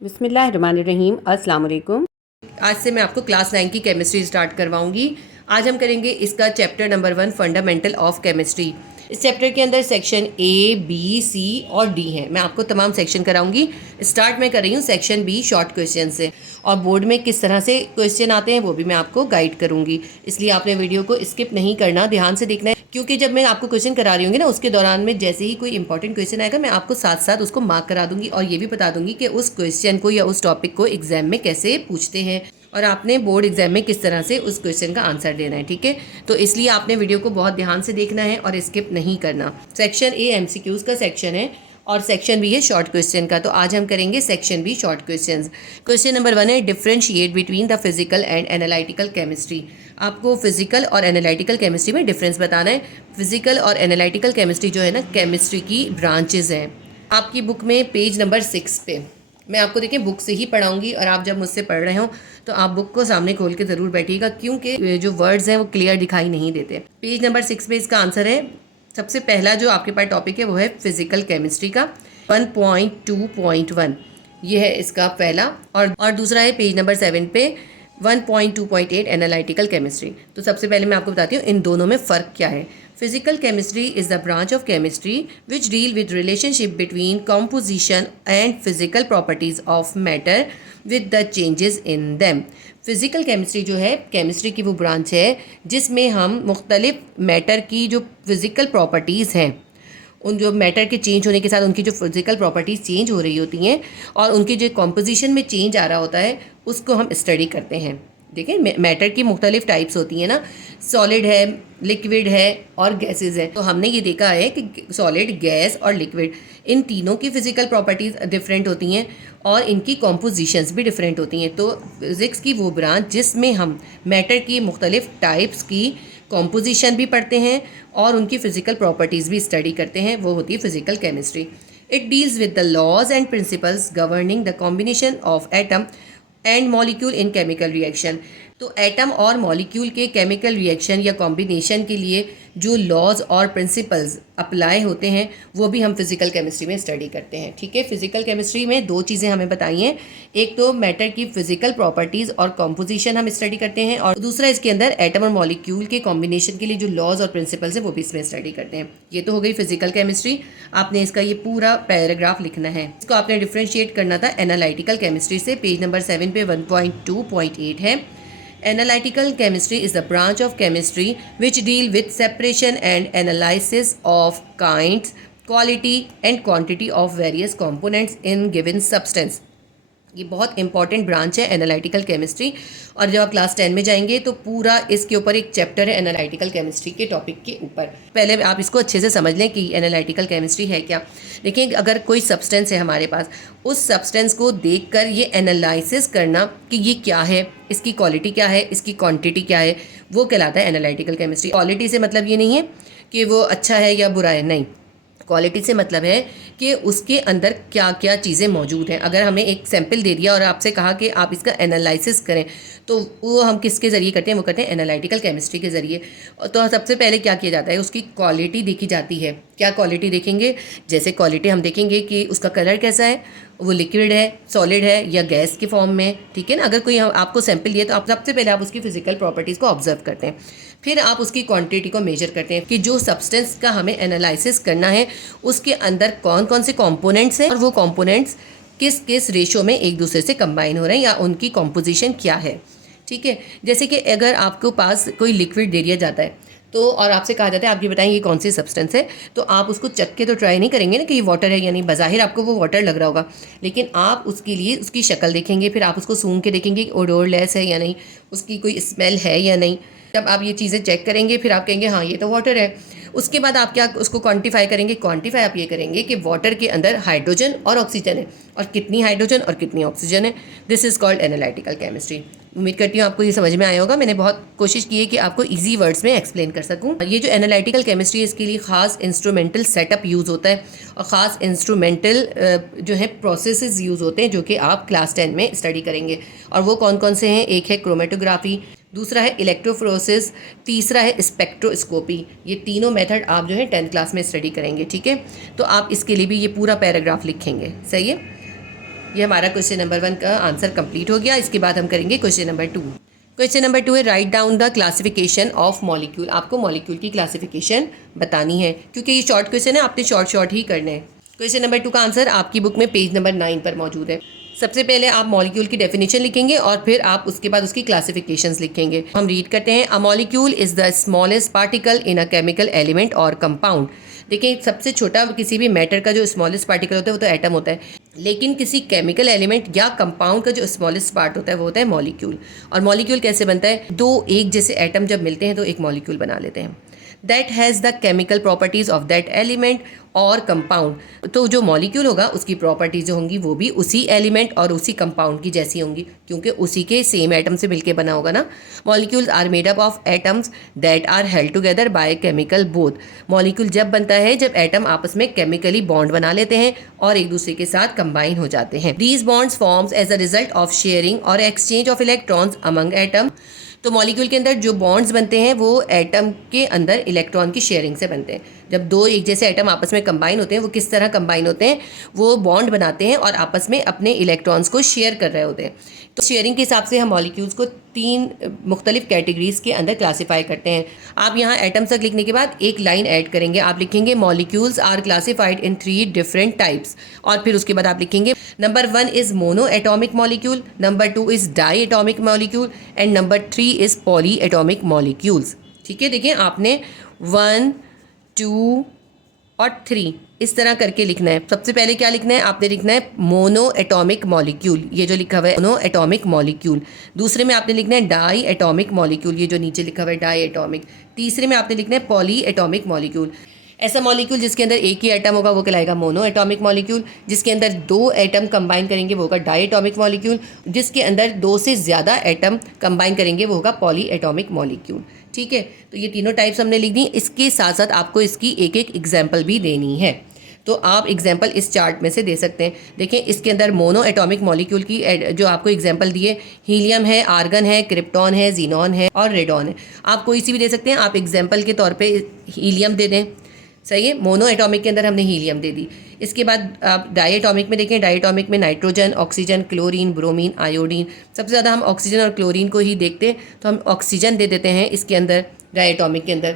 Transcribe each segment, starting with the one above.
बिस्मिल्लाहिर्रहमानिर्रहीम। अस्सलाम वालेकुम। आज से मैं आपको क्लास 9 की केमिस्ट्री स्टार्ट करवाऊंगी। आज हम करेंगे इसका chapter number 1 fundamental of chemistry. इस चैप्टर के अंदर सेक्शन ए, बी, सी और डी हैं। मैं आपको तमाम सेक्शन कराऊंगी। स्टार्ट मैं कर रही हूँ सेक्शन बी शॉर्ट क्वेश्चन से, और बोर्ड में किस तरह से क्वेश्चन आते हैं वो भी मैं आपको गाइड करूंगी। इसलिए आपने वीडियो को स्किप नहीं करना, ध्यान से देखना है, क्योंकि जब मैं आपको क्वेश्चन करा रही होंगी ना, उसके दौरान में जैसे ही कोई इंपॉर्टेंट क्वेश्चन आएगा मैं आपको साथ साथ उसको मार्क करा दूंगी और ये भी बता दूंगी कि उस क्वेश्चन को या उस टॉपिक को एग्जाम में कैसे पूछते हैं और आपने बोर्ड एग्जाम में किस तरह से उस क्वेश्चन का आंसर देना है। ठीक है, तो इसलिए आपने वीडियो को बहुत ध्यान से देखना है और स्किप नहीं करना। सेक्शन ए एमसीक्यूज का सेक्शन है और सेक्शन बी है शॉर्ट क्वेश्चन का। तो आज हम करेंगे section B short questions. Question number 1 है differentiate between the physical and analytical chemistry. आपको फिजिकल और एनालिटिकल केमिस्ट्री में डिफरेंस बताना है। फिजिकल और एनालिटिकल केमिस्ट्री जो है ना, केमिस्ट्री की ब्रांचेज हैं। आपकी बुक में पेज नंबर 6 पे मैं आपको देखिए बुक से ही पढ़ाऊंगी, और आप जब मुझसे पढ़ रहे हो तो आप बुक को सामने खोल के ज़रूर बैठिएगा, क्योंकि जो वर्ड्स हैं वो क्लियर दिखाई नहीं देते। पेज नंबर 6 पे इसका आंसर है। सबसे पहला जो आपके पास टॉपिक है वो है फिजिकल केमिस्ट्री का 1.2.1, ये है इसका पहला। और दूसरा है पेज नंबर 7 पे 1.2.8 एनालिटिकल केमिस्ट्री। तो सबसे पहले मैं आपको बताती हूँ इन दोनों में फ़र्क क्या है। Physical chemistry is the branch of chemistry which deal with relationship between composition and physical properties of matter with the changes in them. Physical chemistry जो है केमिस्ट्री की वो ब्रांच है जिसमें हम मुख्तलिफ मैटर की जो फिज़िकल प्रॉपर्टीज़ हैं, उन जो मैटर के चेंज होने के साथ उनकी जो फिजिकल प्रॉपर्टीज़ चेंज हो रही होती हैं और उनकी जो कॉम्पोजिशन में चेंज आ रहा होता है, उसको हम स्टडी करते हैं। देखिए, मैटर की मुख्तलिफ टाइप्स होती हैं ना, सॉलिड है, लिक्विड है और गैसेस हैं। तो हमने ये देखा है कि सॉलिड, गैस और लिक्विड, इन तीनों की फिजिकल प्रॉपर्टीज़ डिफरेंट होती हैं और इनकी कॉम्पोजिशंस भी डिफरेंट होती हैं। तो फिज़िक्स की वो ब्रांच जिसमें हम मैटर की मुख्तलिफ टाइप्स की कॉम्पोजिशन भी पढ़ते हैं और उनकी फ़िज़िकल प्रॉपर्टीज़ भी स्टडी करते हैं, वो होती है physical chemistry. It deals with the laws and principles governing the combination of atom and molecule in chemical reaction. तो एटम और मॉलिक्यूल के केमिकल रिएक्शन या कॉम्बिनेशन के लिए जो लॉज और प्रिंसिपल्स अप्लाई होते हैं वो भी हम फिज़िकल केमिस्ट्री में स्टडी करते हैं। ठीक है, फिज़िकल केमिस्ट्री में दो चीज़ें हमें बताई हैं, एक तो मैटर की फ़िज़िकल प्रॉपर्टीज़ और कॉम्पोजिशन हम स्टडी करते हैं, और दूसरा इसके अंदर एटम और मॉलिक्यूल के कॉम्बिनेशन के लिए जो लॉज और प्रिंसिपल्स हैं वो भी इसमें स्टडी करते हैं। ये तो हो गई फिज़िकल केमिस्ट्री। आपने इसका ये पूरा पैराग्राफ लिखना है, इसको आपने डिफ्रेंशिएट करना था एनालिटिकल केमिस्ट्री से। पेज नंबर 7 पे 1.2.8 है। Analytical chemistry is the branch of chemistry which deal with separation and analysis of kinds, quality and quantity of various components in given substance. ये बहुत इंपॉर्टेंट ब्रांच है analytical chemistry, और जब आप class 10 में जाएंगे तो पूरा इसके ऊपर एक चैप्टर है एनालिटिकल केमिस्ट्री के टॉपिक के ऊपर। पहले आप इसको अच्छे से समझ लें कि एनालिटिकल केमिस्ट्री है क्या। देखिए, अगर कोई सब्सटेंस है हमारे पास, उस सब्सटेंस को देखकर ये एनालिसिस करना कि ये क्या है, इसकी क्वालिटी क्या है, इसकी क्वांटिटी क्या है, वो कहलाता है एनालिटिकल केमिस्ट्री। क्वालिटी से मतलब ये नहीं है कि वो अच्छा है या बुरा है, नहीं। क्वालिटी से मतलब है कि उसके अंदर क्या क्या चीज़ें मौजूद हैं। अगर हमें एक सैंपल दे दिया और आपसे कहा कि आप इसका एनालिसिस करें, तो वो हम किसके ज़रिए करते हैं, वो करते हैं एनालिटिकल केमिस्ट्री के ज़रिए। तो सबसे पहले क्या किया जाता है, उसकी क्वालिटी देखी जाती है। क्या क्वालिटी देखेंगे, जैसे क्वालिटी हम देखेंगे कि उसका कलर कैसा है, वो लिक्विड है, सॉलिड है या गैस के फॉर्म में। ठीक है ना, अगर कोई आपको सैंपल दिए तो आप सबसे पहले आप उसकी फिजिकल प्रॉपर्टीज़ को ऑब्जर्व करते हैं, फिर आप उसकी क्वांटिटी को मेजर करते हैं कि जो सब्सटेंस का हमें एनालिसिस करना है उसके अंदर कौन कौन से कंपोनेंट्स हैं और वो कंपोनेंट्स किस किस रेशो में एक दूसरे से कंबाइन हो रहे हैं या उनकी कॉम्पोजिशन क्या है। ठीक है, जैसे कि अगर आपको पास कोई लिक्विड दे दिया जाता है तो और आपसे कहा जाता है आप ये बताएं ये कौन सी सब्सटेंस है, तो आप उसको चख के तो ट्राई नहीं करेंगे ना कि ये वाटर है या नहीं। बज़ाहिर आपको वो वाटर लग रहा होगा, लेकिन आप उसके लिए उसकी शक्ल देखेंगे, फिर आप उसको सूंघ के देखेंगे कि ओडोरलेस है या नहीं, उसकी कोई स्मेल है या नहीं। जब आप ये चीज़ें चेक करेंगे फिर आप कहेंगे हाँ ये तो वाटर है। उसके बाद आप क्या उसको क्वांटिफाई करेंगे, क्वांटिफाई आप ये करेंगे कि वाटर के अंदर हाइड्रोजन और ऑक्सीजन है और कितनी हाइड्रोजन और कितनी ऑक्सीजन है। This is called analytical chemistry. उम्मीद करती हूँ आपको ये समझ में आया होगा। मैंने बहुत कोशिश की है कि आपको इजी वर्ड्स में एक्सप्लेन कर सकूँ। ये जो एनालिटिकल केमिस्ट्री है इसके लिए ख़ास इंस्ट्रूमेंटल सेटअप यूज़ होता है और ख़ास इंस्ट्रूमेंटल जो है प्रोसेसेस यूज़ होते हैं जो कि आप क्लास 10 में स्टडी करेंगे। और वो कौन कौन से हैं, एक है क्रोमेटोग्राफी, दूसरा है इलेक्ट्रोफोरेसिस, तीसरा है स्पेक्ट्रोस्कोपी। ये तीनों मेथड आप जो है 10th क्लास में स्टडी करेंगे। ठीक है, तो आप इसके लिए भी ये पूरा पैराग्राफ लिखेंगे। सही है। ये हमारा क्वेश्चन नंबर 1 का आंसर कंप्लीट हो गया। इसके बाद हम करेंगे क्वेश्चन नंबर 2। क्वेश्चन नंबर 2 है write down the classification of molecule. आपको मॉलिक्यूल की क्लासिफिकेशन बतानी है, क्योंकि ये शॉर्ट क्वेश्चन है, आपने शॉर्ट ही करने हैं। क्वेश्चन नंबर 2 का आंसर आपकी बुक में पेज नंबर 9 पर मौजूद है। सबसे पहले आप मॉलिक्यूल की डेफिनेशन लिखेंगे और फिर आप उसके बाद उसकी क्लासिफिकेशंस लिखेंगे। हम रीड करते हैं, a molecule is the smallest particle in a chemical element और कंपाउंड। देखिए, सबसे छोटा किसी भी मैटर का जो स्मॉलेस्ट पार्टिकल होता है वो तो एटम होता है, लेकिन किसी केमिकल एलिमेंट या कंपाउंड का जो स्मॉलेस्ट पार्ट होता है वो होता है मॉलिक्यूल। और मॉलिक्यूल कैसे बनता है? दो एक जैसे एटम जब मिलते हैं तो एक मॉलिक्यूल बना लेते हैं। That has the chemical properties of that element और कंपाउंड। तो जो मॉलिक्यूल होगा उसकी प्रॉपर्टीज जो होंगी वो भी उसी एलिमेंट और उसी कंपाउंड की जैसी होंगी, क्योंकि उसी के सेम एटम से मिलके बना होगा ना। Molecules are made up of atoms that are held together by chemical bond. Molecule जब बनता है जब एटम आपस में केमिकली बॉन्ड बना लेते हैं और एक दूसरे के साथ कंबाइन हो जाते हैं। These bonds forms as a result of sharing और exchange of electrons among atom. तो मॉलिक्यूल के अंदर जो बॉन्ड्स बनते हैं वो एटम के अंदर इलेक्ट्रॉन की शेयरिंग से बनते हैं। जब दो एक जैसे एटम आपस में कंबाइन होते हैं, वो किस तरह कंबाइन होते हैं? वो बॉन्ड बनाते हैं और आपस में अपने इलेक्ट्रॉन्स को शेयर कर रहे होते हैं। तो शेयरिंग के हिसाब से हम मॉलिक्यूल्स को 3 मुख्तलिफ कैटेगरीज के अंदर क्लासीफाई करते हैं। आप यहाँ एटम्स तक लिखने के बाद एक लाइन ऐड करेंगे, आप लिखेंगे molecules are classified in 3 different types. और फिर उसके बाद आप लिखेंगे number 1 is monoatomic molecule, number 2 is diatomic molecule and number 3 is polyatomic molecules. ठीक है, देखिए आपने 1, 2 और 3 इस तरह करके लिखना है। सबसे पहले क्या लिखना है? आपने लिखना है मोनो एटॉमिक मॉलिक्यूल, ये जो लिखा हुआ है मोनो एटॉमिक मॉलिक्यूल। दूसरे में आपने लिखना है डाई एटॉमिक मॉलिक्यूल, ये जो नीचे लिखा हुआ है डाई एटॉमिक। तीसरे में आपने लिखना है पॉली एटॉमिक मॉलिक्यूल। ऐसा मॉलिक्यूल जिसके अंदर एक ही एटम होगा वो कहलाएगा मोनो एटॉमिक मॉलिक्यूल। जिसके अंदर 2 एटम कंबाइन करेंगे वो होगा डाई एटॉमिक मॉलिक्यूल। जिसके अंदर 2 से ज़्यादा एटम कंबाइन करेंगे वो होगा पॉली एटॉमिक मॉलिक्यूल। ठीक है, तो ये तीनों टाइप्स हमने लिख दी। इसके साथ साथ आपको इसकी एक एक एग्जाम्पल भी देनी है। तो आप एग्जाम्पल इस चार्ट में से दे सकते हैं। देखें, इसके अंदर मोनो एटॉमिक मॉलिक्यूल की जो आपको एग्जाम्पल दिए, हीलियम है, आर्गन है, क्रिप्टॉन है, जीनॉन है और रेडॉन है। आप कोई सी भी दे सकते हैं। आप एग्जाम्पल के तौर पे हीलियम दे दें, सही है। मोनो एटॉमिक के अंदर हमने हीलियम दे दी। इसके बाद आप डाई एटॉमिक में देखें, डाई एटॉमिक में nitrogen, oxygen, chlorine, bromine, iodine. सबसे ज़्यादा हम ऑक्सीजन और क्लोरीन को ही देखते हैं, तो हम ऑक्सीजन दे देते हैं इसके अंदर डाई एटॉमिक के अंदर।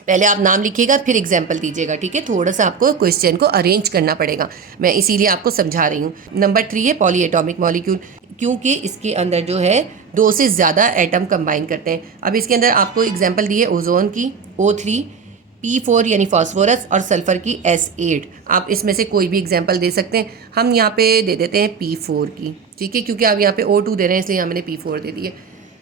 पहले आप नाम लिखिएगा फिर एग्जाम्पल दीजिएगा, ठीक है। थोड़ा सा आपको क्वेश्चन को अरेंज करना पड़ेगा, मैं इसीलिए आपको समझा रही हूँ। नंबर 3 है पॉली एटॉमिक मॉलिक्यूल, क्योंकि इसके अंदर जो है 2 से ज़्यादा एटम कंबाइन करते हैं। अब इसके अंदर आपको एग्जाम्पल दी है ओजोन की O3, P4 यानी फास्फोरस और सल्फर की S8। आप इसमें से कोई भी एग्जाम्पल दे सकते हैं। हम यहाँ पे दे देते हैं P4 की, ठीक है, क्योंकि आप यहाँ पे O2 दे रहे हैं इसलिए हमने P4 दे दिए।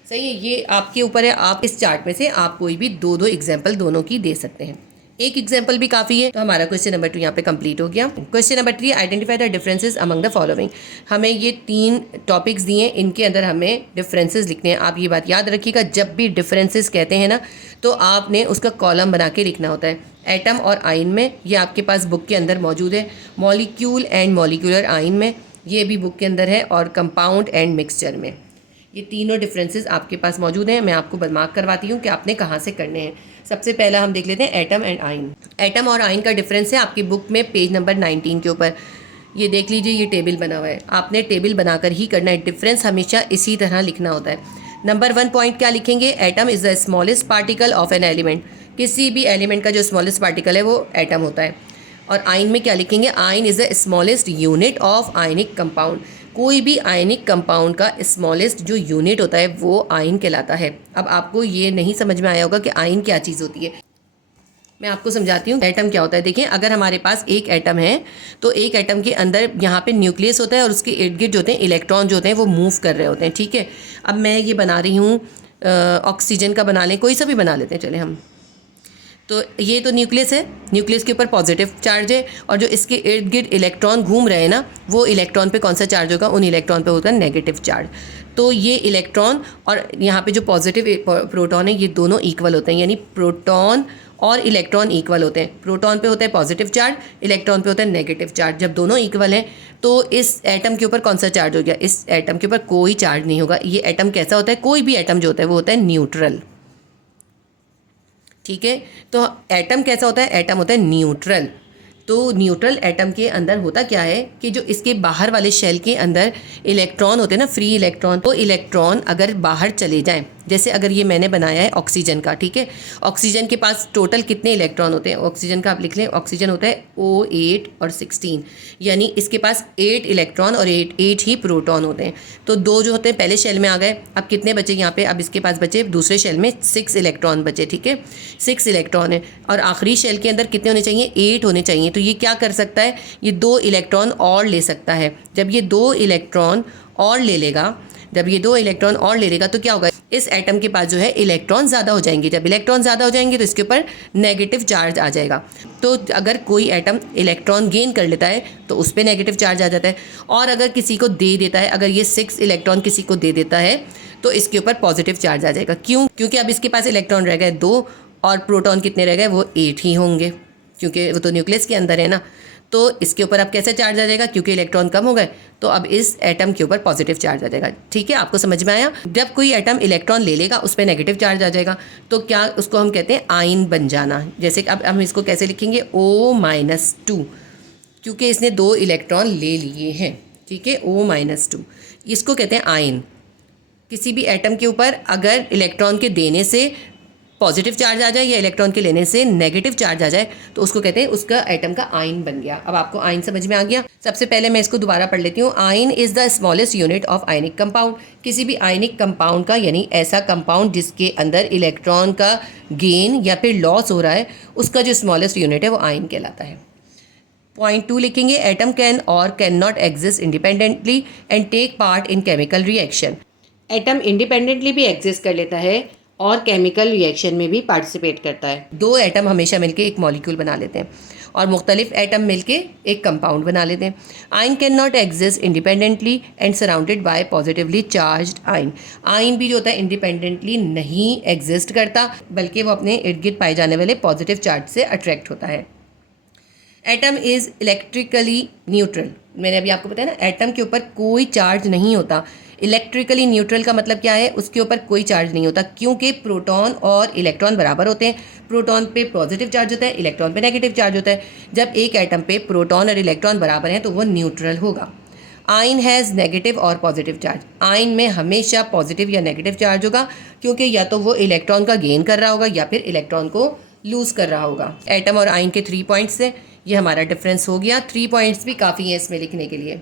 सही है, ये आपके ऊपर है। आप इस चार्ट में से आप कोई भी 2 एग्जाम्पल दोनों की दे सकते हैं। एक एग्जाम्पल भी काफ़ी है। तो हमारा क्वेश्चन नंबर 2 यहाँ पे कंप्लीट हो गया। Question number 3, identify the differences among the following. हमें ये 3 टॉपिक्स दिए हैं, इनके अंदर हमें डिफरेंसेस लिखने हैं। आप ये बात याद रखिएगा, जब भी डिफरेंसेस कहते हैं ना तो आपने उसका कॉलम बना के लिखना होता है। एटम और आइन में, ये आपके पास बुक के अंदर मौजूद है। मॉलिक्यूल एंड मॉलिक्यूलर आइन में, ये भी बुक के अंदर है। और कंपाउंड एंड मिक्सचर में, ये तीनों डिफरेंसेस आपके पास मौजूद हैं। मैं आपको मार्क करवाती हूँ कि आपने कहाँ से करने हैं। सबसे पहला हम देख लेते हैं एटम एंड आइन। एटम और आइन का डिफरेंस है आपकी बुक में पेज नंबर 19 के ऊपर। ये देख लीजिए, ये टेबल बना हुआ है। आपने टेबल बनाकर ही करना है। डिफरेंस हमेशा इसी तरह लिखना होता है। नंबर 1 पॉइंट क्या लिखेंगे? Atom is the smallest particle of an element. किसी भी एलिमेंट का जो स्मॉलेस्ट पार्टिकल है वो एटम होता है। और आइन में क्या लिखेंगे? आइन is the smallest unit of ionic compound. कोई भी आयनिक कंपाउंड का स्मॉलेस्ट जो यूनिट होता है वो आइन कहलाता है। अब आपको ये नहीं समझ में आया होगा कि आइन क्या चीज़ होती है। मैं आपको समझाती हूँ एटम क्या होता है। देखिए, अगर हमारे पास एक एटम है तो एक एटम के अंदर यहाँ पे न्यूक्लियस होता है और उसके इर्द गिर्द जो होते हैं इलेक्ट्रॉन जो होते हैं वो मूव कर रहे होते हैं, ठीक है। अब मैं ये बना रही हूँ, ऑक्सीजन का बना लें, कोई सा भी बना लेते हैं, चले हम। तो ये तो न्यूक्लियस है, न्यूक्लियस के ऊपर पॉजिटिव चार्ज है और जो इसके इर्द गिर्द इलेक्ट्रॉन घूम रहे हैं ना, वो इलेक्ट्रॉन पे कौन सा चार्ज होगा? उन इलेक्ट्रॉन पे होगा नेगेटिव चार्ज। तो ये इलेक्ट्रॉन और यहाँ पे जो पॉजिटिव प्रोटॉन है, ये दोनों इक्वल होते हैं, यानी प्रोटॉन और इलेक्ट्रॉन इक्वल होते हैं। प्रोटॉन पे होता है पॉजिटिव चार्ज, इलेक्ट्रॉन पे होता है नेगेटिव चार्ज। जब दोनों इक्वल हैं तो इस एटम के ऊपर कौन सा चार्ज हो गया? इस एटम के ऊपर कोई चार्ज नहीं होगा। ये एटम कैसा होता है? कोई भी एटम जो होता है वो होता है न्यूट्रल, ठीक है। तो एटम कैसा होता है? एटम होता है न्यूट्रल। तो न्यूट्रल एटम के अंदर होता क्या है कि जो इसके बाहर वाले शेल के अंदर इलेक्ट्रॉन होते हैं ना, फ्री इलेक्ट्रॉन, तो इलेक्ट्रॉन अगर बाहर चले जाएं, जैसे अगर ये मैंने बनाया है ऑक्सीजन का, ठीक है, ऑक्सीजन के पास टोटल कितने इलेक्ट्रॉन होते हैं, ऑक्सीजन का आप लिख लें, ऑक्सीजन होता है O8 और 16, यानी इसके पास 8 इलेक्ट्रॉन और 8 ही प्रोटॉन होते हैं। तो 2 जो होते हैं पहले शेल में आ गए, अब कितने बचे यहाँ पे, अब इसके पास बचे दूसरे शेल में 6 इलेक्ट्रॉन बचे, ठीक है, 6 इलेक्ट्रॉन है, और आखिरी शेल के अंदर कितने होने चाहिए, 8 होने चाहिए। तो ये क्या कर सकता है, ये 2 इलेक्ट्रॉन और ले सकता है। जब ये 2 इलेक्ट्रॉन और ले लेगा, जब ये 2 इलेक्ट्रॉन और ले लेगा तो क्या होगा, इस एटम के पास जो है इलेक्ट्रॉन ज़्यादा हो जाएंगे। जब इलेक्ट्रॉन ज़्यादा हो जाएंगे तो इसके ऊपर नेगेटिव चार्ज आ जाएगा। तो अगर कोई एटम इलेक्ट्रॉन गेन कर लेता है तो उस पर नेगेटिव चार्ज आ जाता है, और अगर किसी को दे देता है, अगर ये 6 इलेक्ट्रॉन किसी को दे देता है तो इसके ऊपर पॉजिटिव चार्ज आ जाएगा। क्यों? क्योंकि अब इसके पास इलेक्ट्रॉन रह गए 2 और प्रोटॉन कितने रह गए, वो 8 ही होंगे, क्योंकि वो तो न्यूक्लियस के अंदर है ना। तो इसके ऊपर अब कैसे चार्ज आ जाएगा, क्योंकि इलेक्ट्रॉन कम हो गए तो अब इस एटम के ऊपर पॉजिटिव चार्ज आ जाएगा। ठीक है, आपको समझ में आया। जब कोई एटम इलेक्ट्रॉन ले लेगा उस पर नेगेटिव चार्ज आ जाएगा, तो क्या उसको हम कहते हैं आयन बन जाना। जैसे अब हम इसको कैसे लिखेंगे, O-2, क्योंकि इसने 2 इलेक्ट्रॉन ले लिए हैं, ठीक है, O-2, इसको कहते हैं आयन। किसी भी एटम के ऊपर अगर इलेक्ट्रॉन के देने से पॉजिटिव चार्ज आ जाए या इलेक्ट्रॉन के लेने से नेगेटिव चार्ज आ जाए तो उसको कहते हैं उसका एटम का आयन बन गया। अब आपको आयन समझ में आ गया। सबसे पहले मैं इसको दोबारा पढ़ लेती हूँ। Ion is the smallest unit of ionic compound. किसी भी आयनिक कंपाउंड का, यानी ऐसा कंपाउंड जिसके अंदर इलेक्ट्रॉन का गेन या फिर लॉस हो रहा है, उसका जो स्मॉलेस्ट यूनिट है वो आयन कहलाता है। पॉइंट 2 लिखेंगे, atom can or can not exist independently and take part in chemical reaction. Atom independently भी एग्जिस्ट कर लेता है और केमिकल रिएक्शन में भी पार्टिसिपेट करता है। 2 एटम हमेशा मिलके एक मॉलिक्यूल बना लेते हैं और मुख्तलिफ एटम मिलके एक कंपाउंड बना लेते हैं। Ion can not exist independently and surrounded by positively charged ion. Ion भी जो होता है इंडिपेंडेंटली नहीं एग्जिस्ट करता, बल्कि वो अपने इर्द गिर्द पाए जाने वाले पॉजिटिव चार्ज से अट्रैक्ट होता है। Atom is electrically neutral. मैंने अभी आपको बताया ना, एटम के ऊपर कोई चार्ज नहीं होता। इलेक्ट्रिकली न्यूट्रल का मतलब क्या है, उसके ऊपर कोई चार्ज नहीं होता, क्योंकि प्रोटॉन और इलेक्ट्रॉन बराबर होते हैं। प्रोटॉन पे पॉजिटिव चार्ज होता है, इलेक्ट्रॉन पे नेगेटिव चार्ज होता है। जब एक एटम पे प्रोटॉन और इलेक्ट्रॉन बराबर हैं तो वो न्यूट्रल होगा। आयन हैज़ नेगेटिव और पॉजिटिव चार्ज। आयन में हमेशा पॉजिटिव या नेगेटिव चार्ज होगा, क्योंकि या तो वो इलेक्ट्रॉन का गेन कर रहा होगा या फिर इलेक्ट्रॉन को लूज़ कर रहा होगा। एटम और आयन के 3 पॉइंट्स हैं, ये हमारा डिफरेंस हो गया। 3 पॉइंट्स भी काफ़ी हैं इसमें लिखने के लिए।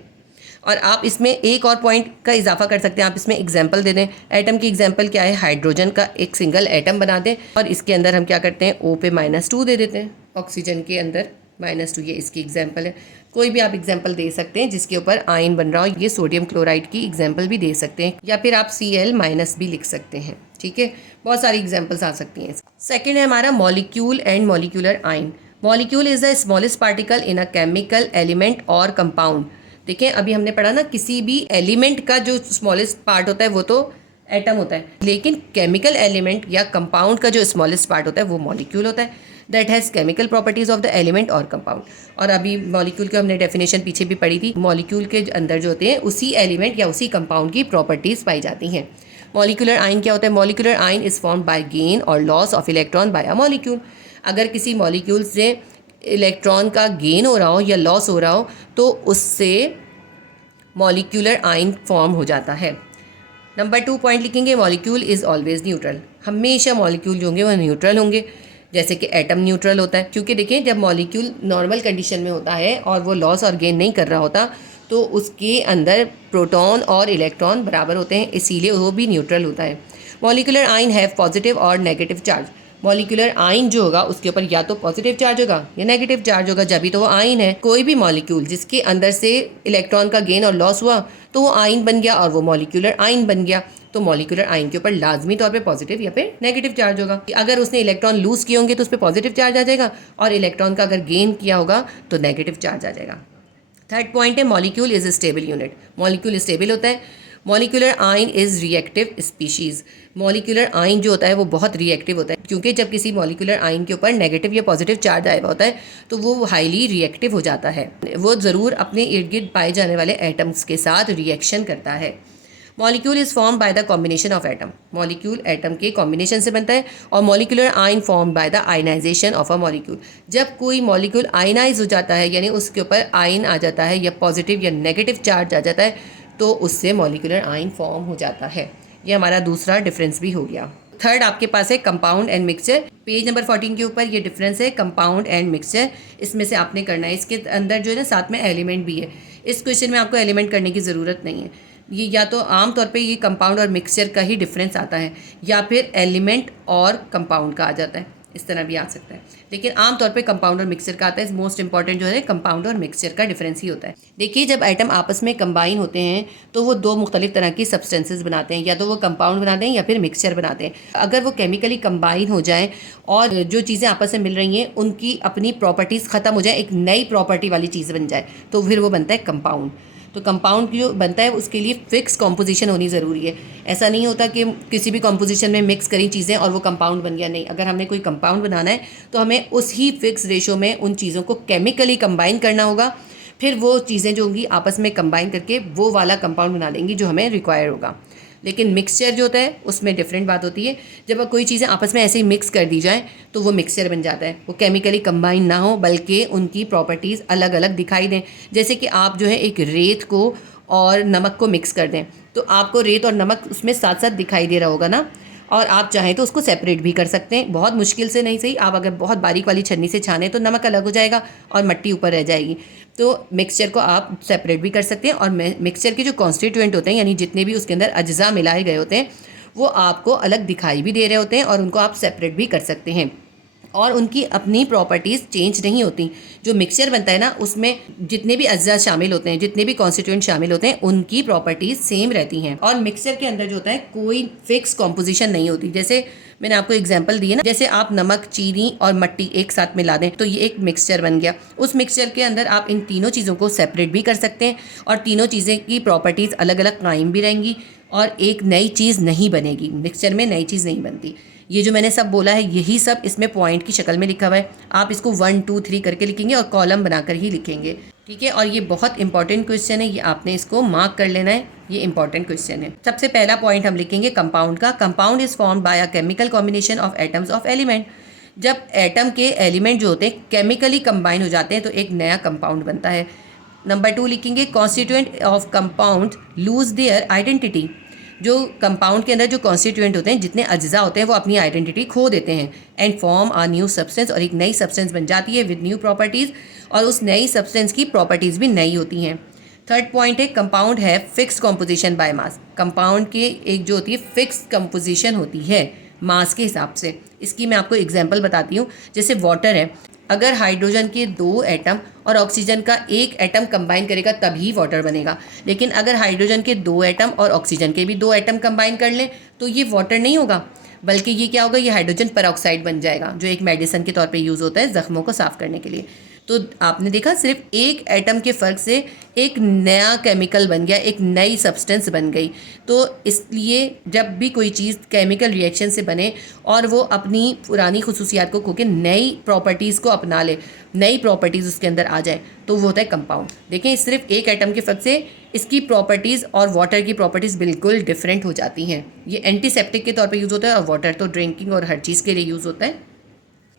और आप इसमें एक और पॉइंट का इजाफा कर सकते हैं, आप इसमें एग्जाम्पल दे दें। एटम की एग्जाम्पल क्या है, हाइड्रोजन का एक सिंगल एटम बना दें और इसके अंदर हम क्या करते हैं, O पे -2 दे देते हैं। ऑक्सीजन के अंदर -2, ये इसकी एग्जाम्पल है। कोई भी आप एग्जाम्पल दे सकते हैं जिसके ऊपर आयन बन रहा हो। ये सोडियम क्लोराइड की एग्जाम्पल भी दे सकते हैं, या फिर आप Cl- भी लिख सकते हैं। ठीक है, बहुत सारी एग्जाम्पल्स आ सकती हैं। सेकेंड है हमारा molecule and molecular ion. Molecule is the smallest particle in a chemical element और कंपाउंड। देखिए अभी हमने पढ़ा ना, किसी भी एलिमेंट का जो स्मॉलेस्ट पार्ट होता है वो तो एटम होता है, लेकिन केमिकल एलिमेंट या कंपाउंड का जो स्मॉलेस्ट पार्ट होता है वो मॉलिक्यूल होता है। That has chemical properties of the element और कंपाउंड। और अभी मॉलिक्यूल की हमने डेफिनेशन पीछे भी पढ़ी थी। मॉलिक्यूल के अंदर जो होते हैं उसी एलिमेंट या उसी कंपाउंड की प्रॉपर्टीज़ पाई जाती हैं। मॉलिक्यूलर आयन क्या होता है, molecular ion is formed by gain और loss of electron by a molecule. अगर किसी मॉलिक्यूल से इलेक्ट्रॉन का गेन हो रहा हो या लॉस हो रहा हो तो उससे मॉलिक्यूलर आयन फॉर्म हो जाता है। नंबर 2 पॉइंट लिखेंगे, मॉलिक्यूल इज़ ऑलवेज न्यूट्रल। हमेशा मॉलिक्यूल जो होंगे वो न्यूट्रल होंगे, जैसे कि एटम न्यूट्रल होता है। क्योंकि देखिए जब मॉलिक्यूल नॉर्मल कंडीशन में होता है और वो लॉस और गेन नहीं कर रहा होता तो उसके अंदर प्रोटॉन और इलेक्ट्रॉन बराबर होते हैं, इसीलिए वो भी न्यूट्रल होता है। मॉलिक्यूलर आयन हैव पॉजिटिव और नेगेटिव चार्ज। मॉलिक्यूलर आयन जो होगा उसके ऊपर या तो पॉजिटिव चार्ज होगा या नेगेटिव चार्ज होगा, जब भी तो वो आयन है। कोई भी मॉलिक्यूल जिसके अंदर से इलेक्ट्रॉन का गेन और लॉस हुआ तो वो आयन बन गया और वो मॉलिक्यूलर आयन बन गया। तो मॉलिक्यूलर आयन के ऊपर लाजमी तौर पे पॉजिटिव या फिर नेगेटिव चार्ज होगा। अगर उसने इलेक्ट्रॉन लूज किए होंगे तो उस पर पॉजिटिव चार्ज आ जाएगा, और इलेक्ट्रॉन का अगर गेन किया होगा तो नेगेटिव चार्ज आ जाएगा। थर्ड पॉइंट है, molecule is a stable unit. Molecule stable होता है। Molecular ion is reactive species. Molecular ion जो होता है वो बहुत रिएक्टिव होता है, क्योंकि जब किसी मॉलिक्यूलर आयन के ऊपर नेगेटिव या पॉजिटिव चार्ज आया होता है तो वो हाईली रिएक्टिव हो जाता है। वो ज़रूर अपने इर्द गिर्द पाए जाने वाले एटम्स के साथ रिएक्शन करता है। Molecule is form by the combination of atom, molecule atom के कॉम्बिनेशन से बनता है। और molecular ion form by the ionisation of a molecule, जब कोई मॉलिक्यूल आयनाइज हो जाता है यानी उसके ऊपर आयन आ जाता है या पॉजिटिव या नेगेटिव चार्ज आ जाता है तो उससे मॉलिक्यूलर आयन फॉर्म हो जाता है। ये हमारा दूसरा डिफरेंस भी हो गया। थर्ड आपके पास है compound and mixture. Page number 14 के ऊपर ये डिफरेंस है कंपाउंड एंड मिक्सचर। इसमें से आपने करना है, इसके अंदर जो है ना साथ में एलिमेंट भी है। इस क्वेश्चन में आपको एलिमेंट करने की ज़रूरत नहीं है। ये या तो आम तौर पे ये कंपाउंड और मिक्सचर का ही डिफरेंस आता है या फिर एलिमेंट और कंपाउंड का आ जाता है, इस तरह भी आ सकता है। लेकिन आम तौर पे कंपाउंड और मिक्सचर का आता है। मोस्ट इंपॉर्टेंट जो है कंपाउंड और मिक्सचर का डिफरेंस ही होता है। देखिए जब आइटम आपस में कंबाइन होते हैं तो वो दो मुख्तलिफ तरह की सब्सटेंसेस बनाते हैं, या तो वो कंपाउंड बनाते हैं या फिर मिक्सचर बनाते हैं। अगर वो केमिकली कंबाइन हो जाए और जो चीज़ें आपस में मिल रही हैं उनकी अपनी प्रॉपर्टीज़ ख़त्म हो जाए, एक नई प्रॉपर्टी वाली चीज़ बन जाए, तो फिर वो बनता है कंपाउंड। तो कंपाउंड जो बनता है उसके लिए फिक्स कॉम्पोजिशन होनी ज़रूरी है। ऐसा नहीं होता कि किसी भी कॉम्पोजिशन में मिक्स करी चीज़ें और वो कंपाउंड बन गया, नहीं। अगर हमने कोई कंपाउंड बनाना है तो हमें उस ही फिक्स रेशो में उन चीज़ों को केमिकली कंबाइन करना होगा, फिर वो चीज़ें जो होंगी आपस में कंबाइन करके वो वाला कंपाउंड बना लेंगी जो हमें रिक्वायर होगा। लेकिन मिक्सचर जो होता है उसमें डिफरेंट बात होती है। जब कोई चीज़ें आपस में ऐसे ही मिक्स कर दी जाए तो वो मिक्सचर बन जाता है। वो केमिकली कंबाइन ना हो बल्कि उनकी प्रॉपर्टीज़ अलग अलग दिखाई दें। जैसे कि आप जो है एक रेत को और नमक को मिक्स कर दें तो आपको रेत और नमक उसमें साथ साथ दिखाई दे रहा होगा ना, और आप चाहें तो उसको सेपरेट भी कर सकते हैं। बहुत मुश्किल से नहीं सही, आप अगर बहुत बारीक वाली छन्नी से छानें तो नमक अलग हो जाएगा और मिट्टी ऊपर रह जाएगी। तो मिक्सचर को आप सेपरेट भी कर सकते हैं और मिक्सचर के जो कॉन्स्टिट्यूएंट होते हैं यानी जितने भी उसके अंदर अज्जा मिलाए गए होते हैं वो आपको अलग दिखाई भी दे रहे होते हैं और उनको आप सेपरेट भी कर सकते हैं और उनकी अपनी प्रॉपर्टीज़ चेंज नहीं होती। जो मिक्सचर बनता है ना उसमें जितने भी अज्जा शामिल होते हैं, जितने भी कॉन्स्टिट्यूएंट शामिल होते हैं, उनकी प्रॉपर्टीज़ सेम रहती हैं। और मिक्सचर के अंदर जो होता है कोई फिक्स कॉम्पोजिशन नहीं होती। जैसे मैंने आपको एग्जांपल दिए ना, जैसे आप नमक, चीनी और मिट्टी एक साथ मिला दें तो ये एक मिक्सचर बन गया। उस मिक्सचर के अंदर आप इन तीनों चीज़ों को सेपरेट भी कर सकते हैं और तीनों चीज़ें की प्रॉपर्टीज़ अलग अलग कायम भी रहेंगी और एक नई चीज़ नहीं बनेगी। मिक्सचर में नई चीज़ नहीं बनती। ये जो मैंने सब बोला है यही सब इसमें पॉइंट की शक्ल में लिखा हुआ है। आप इसको 1 2 3 करके लिखेंगे और कॉलम बनाकर ही लिखेंगे, ठीक है। और ये बहुत इंपॉर्टेंट क्वेश्चन है, ये आपने इसको मार्क कर लेना है, ये इंपॉर्टेंट क्वेश्चन है। सबसे पहला पॉइंट हम लिखेंगे कंपाउंड का। Compound is formed by a chemical combination of atoms of element. जब एटम के एलिमेंट जो होते हैं केमिकली कंबाइन हो जाते हैं तो एक नया कंपाउंड बनता है। नंबर 2 लिखेंगे constituent of compound lose their identity. जो कंपाउंड के अंदर जो कॉन्स्टिट्यूएंट होते हैं, जितने अज्जा होते हैं, वो अपनी आइडेंटिटी खो देते हैं and form a new substance, और एक नई सब्सटेंस बन जाती है विद न्यू प्रॉपर्टीज़, और उस नई सब्सटेंस की प्रॉपर्टीज़ भी नई होती हैं। थर्ड पॉइंट है कंपाउंड है fix composition by mass. Compound के एक जो होती है फिक्स कंपोजिशन होती है मास के हिसाब से। इसकी मैं आपको एग्जांपल बताती हूँ। जैसे वाटर है, अगर हाइड्रोजन के 2 एटम और ऑक्सीजन का 1 एटम कंबाइन करेगा तभी वाटर बनेगा। लेकिन अगर हाइड्रोजन के 2 एटम और ऑक्सीजन के भी 2 एटम कंबाइन कर लें तो ये वाटर नहीं होगा, बल्कि ये क्या होगा, ये हाइड्रोजन पेरोक्साइड बन जाएगा, जो एक मेडिसिन के तौर पे यूज़ होता है ज़ख्मों को साफ़ करने के लिए। तो आपने देखा सिर्फ एक एटम के फ़र्क से एक नया केमिकल बन गया, एक नई सब्सटेंस बन गई। तो इसलिए जब भी कोई चीज़ केमिकल रिएक्शन से बने और वो अपनी पुरानी खुसूसियात को खो के नई प्रॉपर्टीज़ को अपना ले, नई प्रॉपर्टीज़ उसके अंदर आ जाए, तो वो होता है कंपाउंड। देखें सिर्फ एक एटम के फ़र्क से इसकी प्रॉपर्टीज़ और वाटर की प्रॉपर्टीज़ बिल्कुल डिफरेंट हो जाती हैं। ये एंटीसेप्टिक के तौर पे यूज़ होता है और वाटर तो ड्रिंकिंग और हर चीज़ के लिए यूज़ होता है।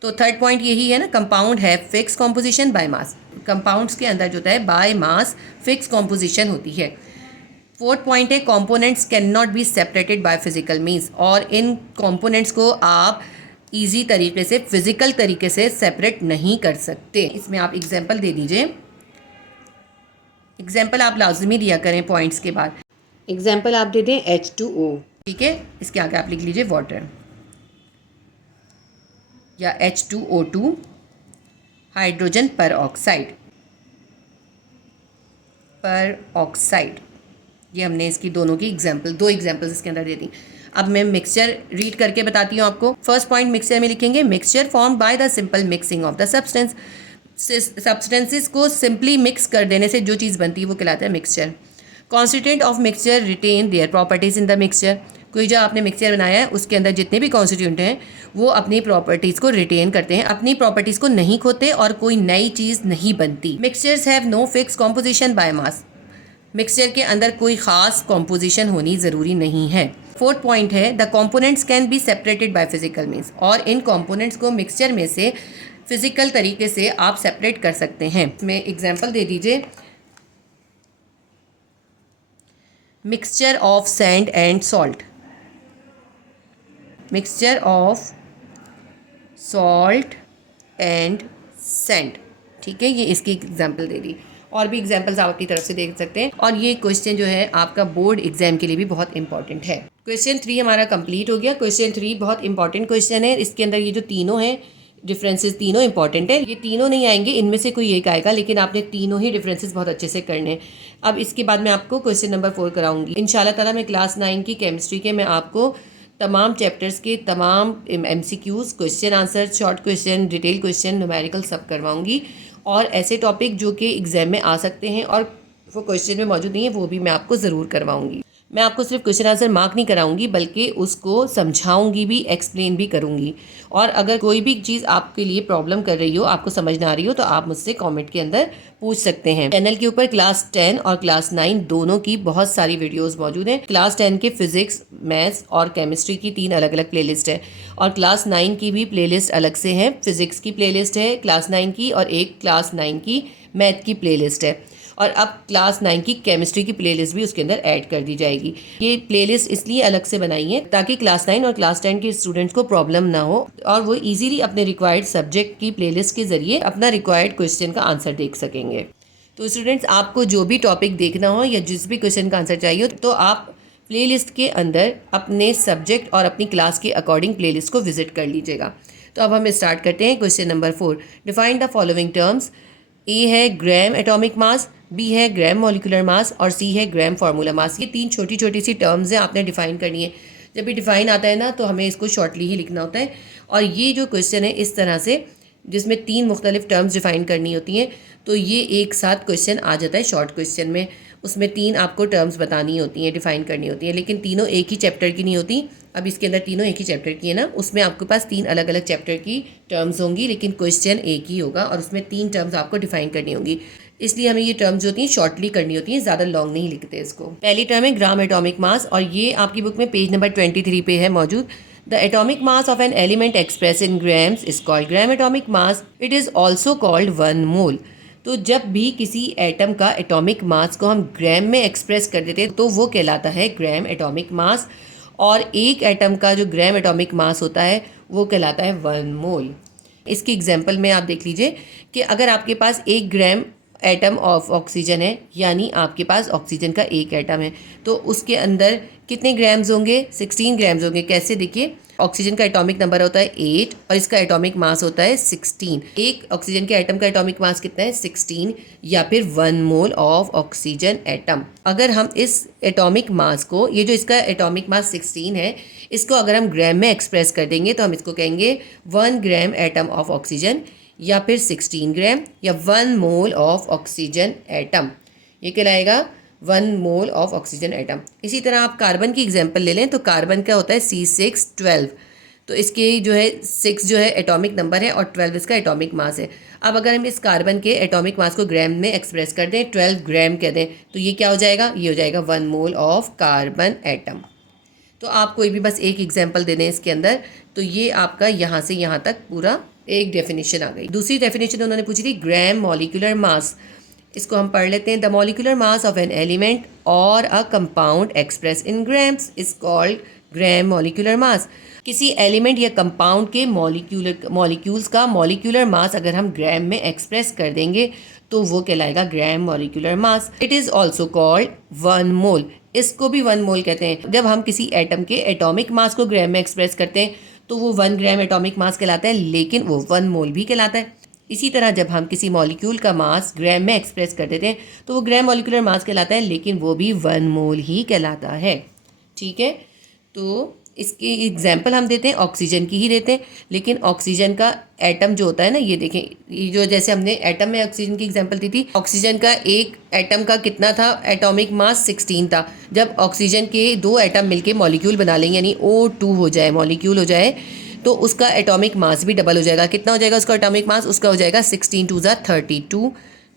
तो थर्ड पॉइंट यही है ना, कंपाउंड है fix composition by mass. Compounds के अंदर जो होता है बाय मास फिक्स कॉम्पोजिशन होती है। फोर्थ पॉइंट है components can not be separated by physical means, और इन कंपोनेंट्स को आप ईजी तरीके से फिजिकल तरीके से सेपरेट नहीं कर सकते। इसमें आप एग्जाम्पल दे दीजिए। एग्जाम्पल आप लाजमी दिया करें पॉइंट्स के बाद। एग्जाम्पल आप दे दें H2O, ठीक है। इसके आगे आप लिख लीजिए वाटर या H2O2 हाइड्रोजन पर ऑक्साइड। ये हमने इसकी दोनों की एग्जाम्पल, 2 एग्जाम्पल्स इसके अंदर दे दी। अब मैं मिक्सचर रीड करके बताती हूँ आपको। फर्स्ट पॉइंट मिक्सचर में लिखेंगे mixture form by the simple mixing of the substance. Substances को सिंपली मिक्स कर देने से जो चीज़ बनती है वो कहलाता है mixture. Constituent of mixture retain their properties in the mixture. कोई जो आपने मिक्सचर बनाया है उसके अंदर जितने भी कॉन्स्टिट्यूएंट हैं वो अपनी प्रॉपर्टीज़ को रिटेन करते हैं, अपनी प्रॉपर्टीज़ को नहीं खोते और कोई नई चीज़ नहीं बनती। Mixtures have no fix composition by mass. Mixture के अंदर कोई ख़ास कॉम्पोजिशन होनी ज़रूरी नहीं है। फोर्थ पॉइंट है the components can be separated by physical means, और इन कॉम्पोनेंट्स को मिक्सचर में से फिजिकल तरीके से आप सेपरेट कर सकते हैं। इसमें एग्जांपल दे दीजिए, mixture of sand and salt, mixture of salt and sand. ठीक है, ये इसकी एग्जांपल दे दी, और भी एग्जांपल्स आप अपनी तरफ से देख सकते हैं। और ये क्वेश्चन जो है आपका बोर्ड एग्जाम के लिए भी बहुत इंपॉर्टेंट है। क्वेश्चन 3 हमारा कंप्लीट हो गया। क्वेश्चन 3 बहुत इंपॉर्टेंट क्वेश्चन है। इसके अंदर ये जो तीनों हैं डिफरेंसेस, तीनों इंपॉर्टेंट है। ये तीनों नहीं आएंगे, इनमें से कोई एक आएगा, लेकिन आपने तीनों ही डिफरेंसेस बहुत अच्छे से करने हैं। अब इसके बाद मैं आपको क्वेश्चन नंबर 4 कराऊंगी इंशाल्लाह ताला। मैं क्लास 9 की केमिस्ट्री के मैं आपको तमाम चैप्टर्स के तमाम MCQs, question answer, short question, detail question, numerical सब करवाऊंगी। और ऐसे टॉपिक जो कि एग्जाम में आ सकते हैं और वो क्वेश्चन में मौजूद नहीं है, वो भी मैं आपको ज़रूर करवाऊंगी। मैं आपको सिर्फ क्वेश्चन आंसर मार्क नहीं कराऊंगी, बल्कि उसको समझाऊंगी भी, एक्सप्लेन भी करूंगी। और अगर कोई भी चीज़ आपके लिए प्रॉब्लम कर रही हो, आपको समझ ना आ रही हो, तो आप मुझसे कमेंट के अंदर पूछ सकते हैं। चैनल के ऊपर क्लास 10 और क्लास 9 दोनों की बहुत सारी वीडियोस मौजूद हैं। क्लास 10 के फिजिक्स, मैथ्स और केमिस्ट्री की 3 अलग अलग प्लेलिस्ट है, और क्लास 9 की भी प्लेलिस्ट अलग से है। फिजिक्स की प्लेलिस्ट है क्लास 9 की, और एक क्लास 9 की मैथ की प्लेलिस्ट है। और अब क्लास 9 की केमिस्ट्री की प्लेलिस्ट भी उसके अंदर ऐड कर दी जाएगी। ये प्लेलिस्ट इसलिए अलग से बनाई है ताकि क्लास 9 और क्लास 10 के स्टूडेंट्स को प्रॉब्लम ना हो, और वो इजीली अपने रिक्वायर्ड सब्जेक्ट की प्लेलिस्ट के जरिए अपना रिक्वायर्ड क्वेश्चन का आंसर देख सकेंगे। तो स्टूडेंट्स, आपको जो भी टॉपिक देखना हो या जिस भी क्वेश्चन का आंसर चाहिए हो, तो आप प्लेलिस्ट के अंदर अपने सब्जेक्ट और अपनी क्लास के अकॉर्डिंग प्लेलिस्ट को विजिट कर लीजिएगा। तो अब हम स्टार्ट करते हैं question number 4। Define the following terms. A है ग्राम एटॉमिक मास, बी है ग्राम मॉलिक्यूलर मास, और सी है ग्राम फार्मूला मास। ये 3 छोटी छोटी सी टर्म्स हैं, आपने डिफाइन करनी है। जब भी डिफाइन आता है ना, तो हमें इसको शॉर्टली ही लिखना होता है। और ये जो क्वेश्चन है इस तरह से, जिसमें 3 मुख्तलिफ टर्म्स डिफाइन करनी होती हैं, तो ये एक साथ क्वेश्चन आ जाता है शॉर्ट क्वेश्चन में। उसमें 3 आपको टर्म्स बतानी होती हैं, डिफाइन करनी होती हैं, लेकिन तीनों एक ही चैप्टर की नहीं होती। अब इसके अंदर तीनों एक ही चैप्टर की है ना, उसमें आपके पास 3 अलग अलग चैप्टर की टर्म्स होंगी, लेकिन क्वेश्चन एक ही होगा, और उसमें 3 टर्म्स आपको डिफाइन करनी होंगी। इसलिए हमें ये टर्म्स जो होती हैं शॉर्टली करनी होती हैं, ज़्यादा लॉन्ग नहीं लिखते इसको। पहली टर्म है ग्राम एटॉमिक मास, और ये आपकी बुक में पेज नंबर 23 पे है मौजूद। The atomic mass of an element express in grams is called gram atomic mass. It is also called 1 मोल। तो जब भी किसी एटम का एटॉमिक मास को हम ग्राम में एक्सप्रेस कर देते हैं, तो वो कहलाता है ग्राम एटॉमिक मास। और एक एटम का जो ग्राम एटॉमिक मास होता है वो कहलाता है 1 मोल। इसकी एग्जांपल में आप देख लीजिए कि अगर आपके पास 1 ग्राम एटम ऑफ ऑक्सीजन है, यानी आपके पास ऑक्सीजन का 1 एटम है, तो उसके अंदर कितने ग्राम्स होंगे? 16 ग्राम्स होंगे। कैसे? देखिए, ऑक्सीजन का एटॉमिक नंबर होता है 8 और इसका एटॉमिक मास होता है 16। एक ऑक्सीजन के एटम का एटॉमिक मास कितना है? 16, या फिर 1 मोल ऑफ ऑक्सीजन एटम। अगर हम इस एटॉमिक मास को, ये जो इसका एटॉमिक मास 16 है, इसको अगर हम ग्राम में एक्सप्रेस कर देंगे, तो हम इसको कहेंगे 1 ग्राम एटम ऑफ ऑक्सीजन, या फिर 16 ग्राम, या 1 मोल ऑफ ऑक्सीजन एटम। ये कहलाएगा 1 मोल ऑफ ऑक्सीजन एटम। इसी तरह आप कार्बन की एग्जांपल ले लें, तो कार्बन का होता है C612। तो इसके जो है 6 जो है एटॉमिक नंबर है, और 12 इसका एटॉमिक मास है। अब अगर हम इस कार्बन के एटॉमिक मास को ग्राम में एक्सप्रेस कर दें, 12 ग्राम कह दें, तो ये क्या हो जाएगा? ये हो जाएगा 1 मोल ऑफ कार्बन एटम। तो आप कोई भी बस एक एग्जाम्पल दे दें इसके अंदर, तो ये आपका यहाँ से यहाँ तक पूरा एक डेफिनेशन आ गई। दूसरी डेफिनेशन उन्होंने पूछी थी ग्राम मॉलिक्यूलर मास। इसको हम पढ़ लेते हैं। The molecular mass of an element और a compound express in grams is called gram molecular mass. किसी एलिमेंट या कंपाउंड के मॉलिक्यूल्स का मॉलिक्यूलर मास अगर हम ग्राम में एक्सप्रेस कर देंगे, तो वो कहलाएगा ग्राम molecular mass. It is also called 1 मोल। इसको भी 1 मोल कहते हैं। जब हम किसी एटम के एटॉमिक मास को ग्राम में एक्सप्रेस करते हैं, तो वो 1 ग्राम एटॉमिक मास कहलाता है, लेकिन वो 1 मोल भी कहलाता है। इसी तरह जब हम किसी मॉलिक्यूल का मास ग्राम में एक्सप्रेस कर देते हैं, तो वो ग्राम मॉलिक्यूलर मास कहलाता है, लेकिन वो भी 1 मोल ही कहलाता है। ठीक है, तो इसकी एग्जाम्पल हम देते हैं, ऑक्सीजन की ही देते हैं। लेकिन ऑक्सीजन का एटम जो होता है ना, ये देखें, ये जो जैसे हमने एटम में ऑक्सीजन की एग्जाम्पल दी थी, ऑक्सीजन का एक एटम का कितना था? एटॉमिक मास 16 था। जब ऑक्सीजन के 2 एटम मिलके मॉलिक्यूल बना लेंगे, यानी O2 हो जाए, मॉलिक्यूल हो जाए, तो उसका एटॉमिक मास भी डबल हो जाएगा। कितना हो जाएगा उसका एटॉमिक मास? उसका हो जाएगा 16 2 ज़ा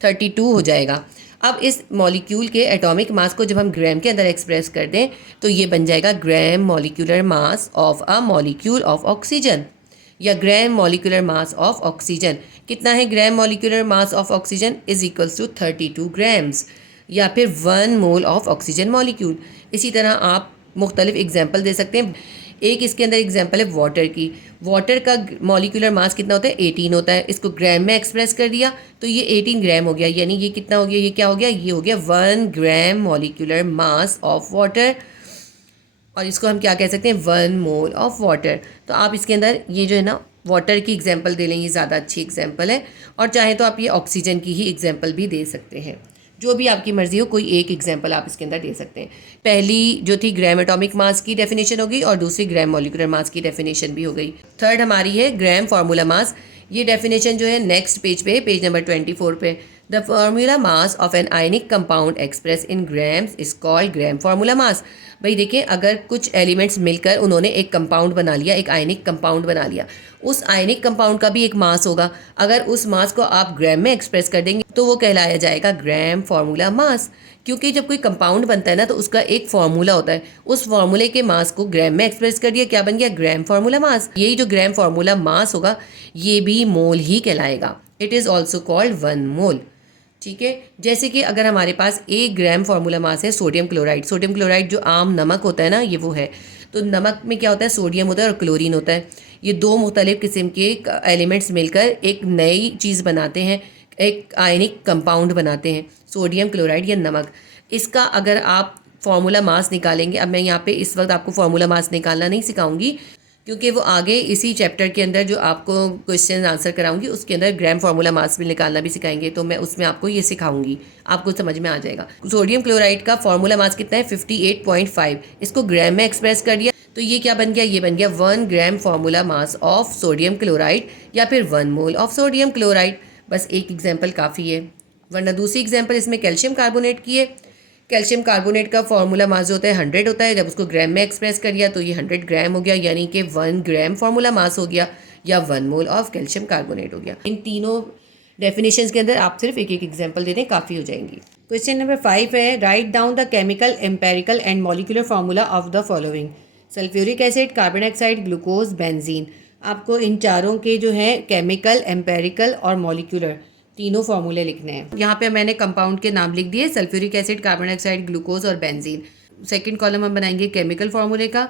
32 हो जाएगा। अब इस मॉलिक्यूल के एटॉमिक मास को जब हम ग्राम के अंदर एक्सप्रेस कर दें तो ये बन जाएगा gram molecular mass of a molecule of oxygen, या gram molecular mass of oxygen. कितना है gram molecular mass of oxygen is equals to 32 grams, या फिर 1 मोल ऑफ ऑक्सीजन मॉलिक्यूल। इसी तरह आप मुख्तलिफ एग्जाम्पल दे सकते हैं। एक इसके अंदर एग्जाम्पल है वाटर की। वाटर का मॉलिक्यूलर मास कितना होता है 18 होता है, इसको ग्राम में एक्सप्रेस कर दिया तो ये 18 ग्राम हो गया, यानी ये कितना हो गया, ये क्या हो गया, ये हो गया 1 ग्राम मॉलिक्यूलर मास ऑफ वाटर, और इसको हम क्या कह सकते हैं 1 मोल ऑफ वाटर। तो आप इसके अंदर ये जो है ना वाटर की एग्जाम्पल दे लें, ये ज़्यादा अच्छी एग्जाम्पल है, और चाहे तो आप ये ऑक्सीजन की ही एग्जाम्पल भी दे सकते हैं, जो भी आपकी मर्जी हो, कोई एक एग्जाम्पल आप इसके अंदर दे सकते हैं। पहली जो थी ग्राम एटॉमिक मास की डेफिनेशन हो गई, और दूसरी ग्राम मॉलिक्यूलर मास की डेफिनेशन भी हो गई। थर्ड हमारी है ग्राम फार्मूला मास। ये डेफिनेशन जो है नेक्स्ट पेज पे, पेज नंबर 24 पे, the formula mass of an ionic compound express in grams is called gram formula मास। भाई देखिए, अगर कुछ एलिमेंट्स मिलकर उन्होंने एक कंपाउंड बना लिया, एक आयनिक कंपाउंड बना लिया, उस आयनिक कंपाउंड का भी एक मास होगा। अगर उस मास को आप ग्राम में एक्सप्रेस कर देंगे तो वो कहलाया जाएगा ग्राम फार्मूला मास, क्योंकि जब कोई कंपाउंड बनता है ना तो उसका एक फार्मूला होता है, उस फार्मूले के मास को ग्राम में एक्सप्रेस कर दिया, क्या बन गया ग्राम फार्मूला मास। यही जो ग्राम फार्मूला मास होगा ये भी मोल ही कहलाएगा, इट इज़ ऑल्सो कॉल्ड 1 मोल। ठीक है, जैसे कि अगर हमारे पास 1 ग्राम फार्मूला मास है सोडियम क्लोराइड। सोडियम क्लोराइड जो आम नमक होता है ना, ये वो है। तो नमक में क्या होता है, सोडियम होता है और क्लोरीन होता है। ये दो मुख्तलिफ किस्म के एलिमेंट्स मिलकर एक नई चीज़ बनाते हैं, एक आयनिक कंपाउंड बनाते हैं, सोडियम क्लोराइड या नमक। इसका अगर आप फार्मूला मास निकालेंगे, अब मैं यहाँ पे इस वक्त आपको फार्मूला मास निकालना नहीं सिखाऊंगी, क्योंकि वो आगे इसी चैप्टर के अंदर जो आपको क्वेश्चन आंसर कराऊंगी उसके अंदर ग्राम फार्मूला मास भी निकालना भी सिखाएंगे, तो मैं उसमें आपको ये सिखाऊंगी, आपको समझ में आ जाएगा। सोडियम क्लोराइड का फार्मूला मास कितना है 58.5, इसको ग्राम में एक्सप्रेस कर दिया तो ये क्या बन गया, ये बन गया 1 gram formula mass of sodium chloride, या फिर 1 मोल ऑफ सोडियम क्लोराइड। बस एक एग्जाम्पल काफ़ी है, वरना दूसरी एग्जाम्पल इसमें कैल्शियम कार्बोनेट की है। कैल्शियम कार्बोनेट का फार्मूला मास जो होता है 100 होता है, जब उसको ग्राम में एक्सप्रेस कर दिया तो ये 100 ग्राम हो गया, यानी कि 1 ग्राम फार्मूला मास हो गया, या 1 मोल ऑफ कैल्शियम कार्बोनेट हो गया। इन तीनों डेफिनेशंस के अंदर आप सिर्फ एक एक एग्जाम्पल दे दें, काफ़ी हो जाएंगी। क्वेश्चन नंबर 5 है, write down the chemical empirical and molecular formula of the following: sulphuric acid, carbon dioxide, glucose, benzene. आपको इन चारों के जो है केमिकल, एम्पेरिकल और मॉलिक्यूलर तीनों फार्मूले लिखने हैं। यहाँ पे मैंने कंपाउंड के नाम लिख दिए, sulphuric acid, carbon dioxide, glucose और बेंजीन। सेकंड कॉलम हम बनाएंगे केमिकल फार्मूले का,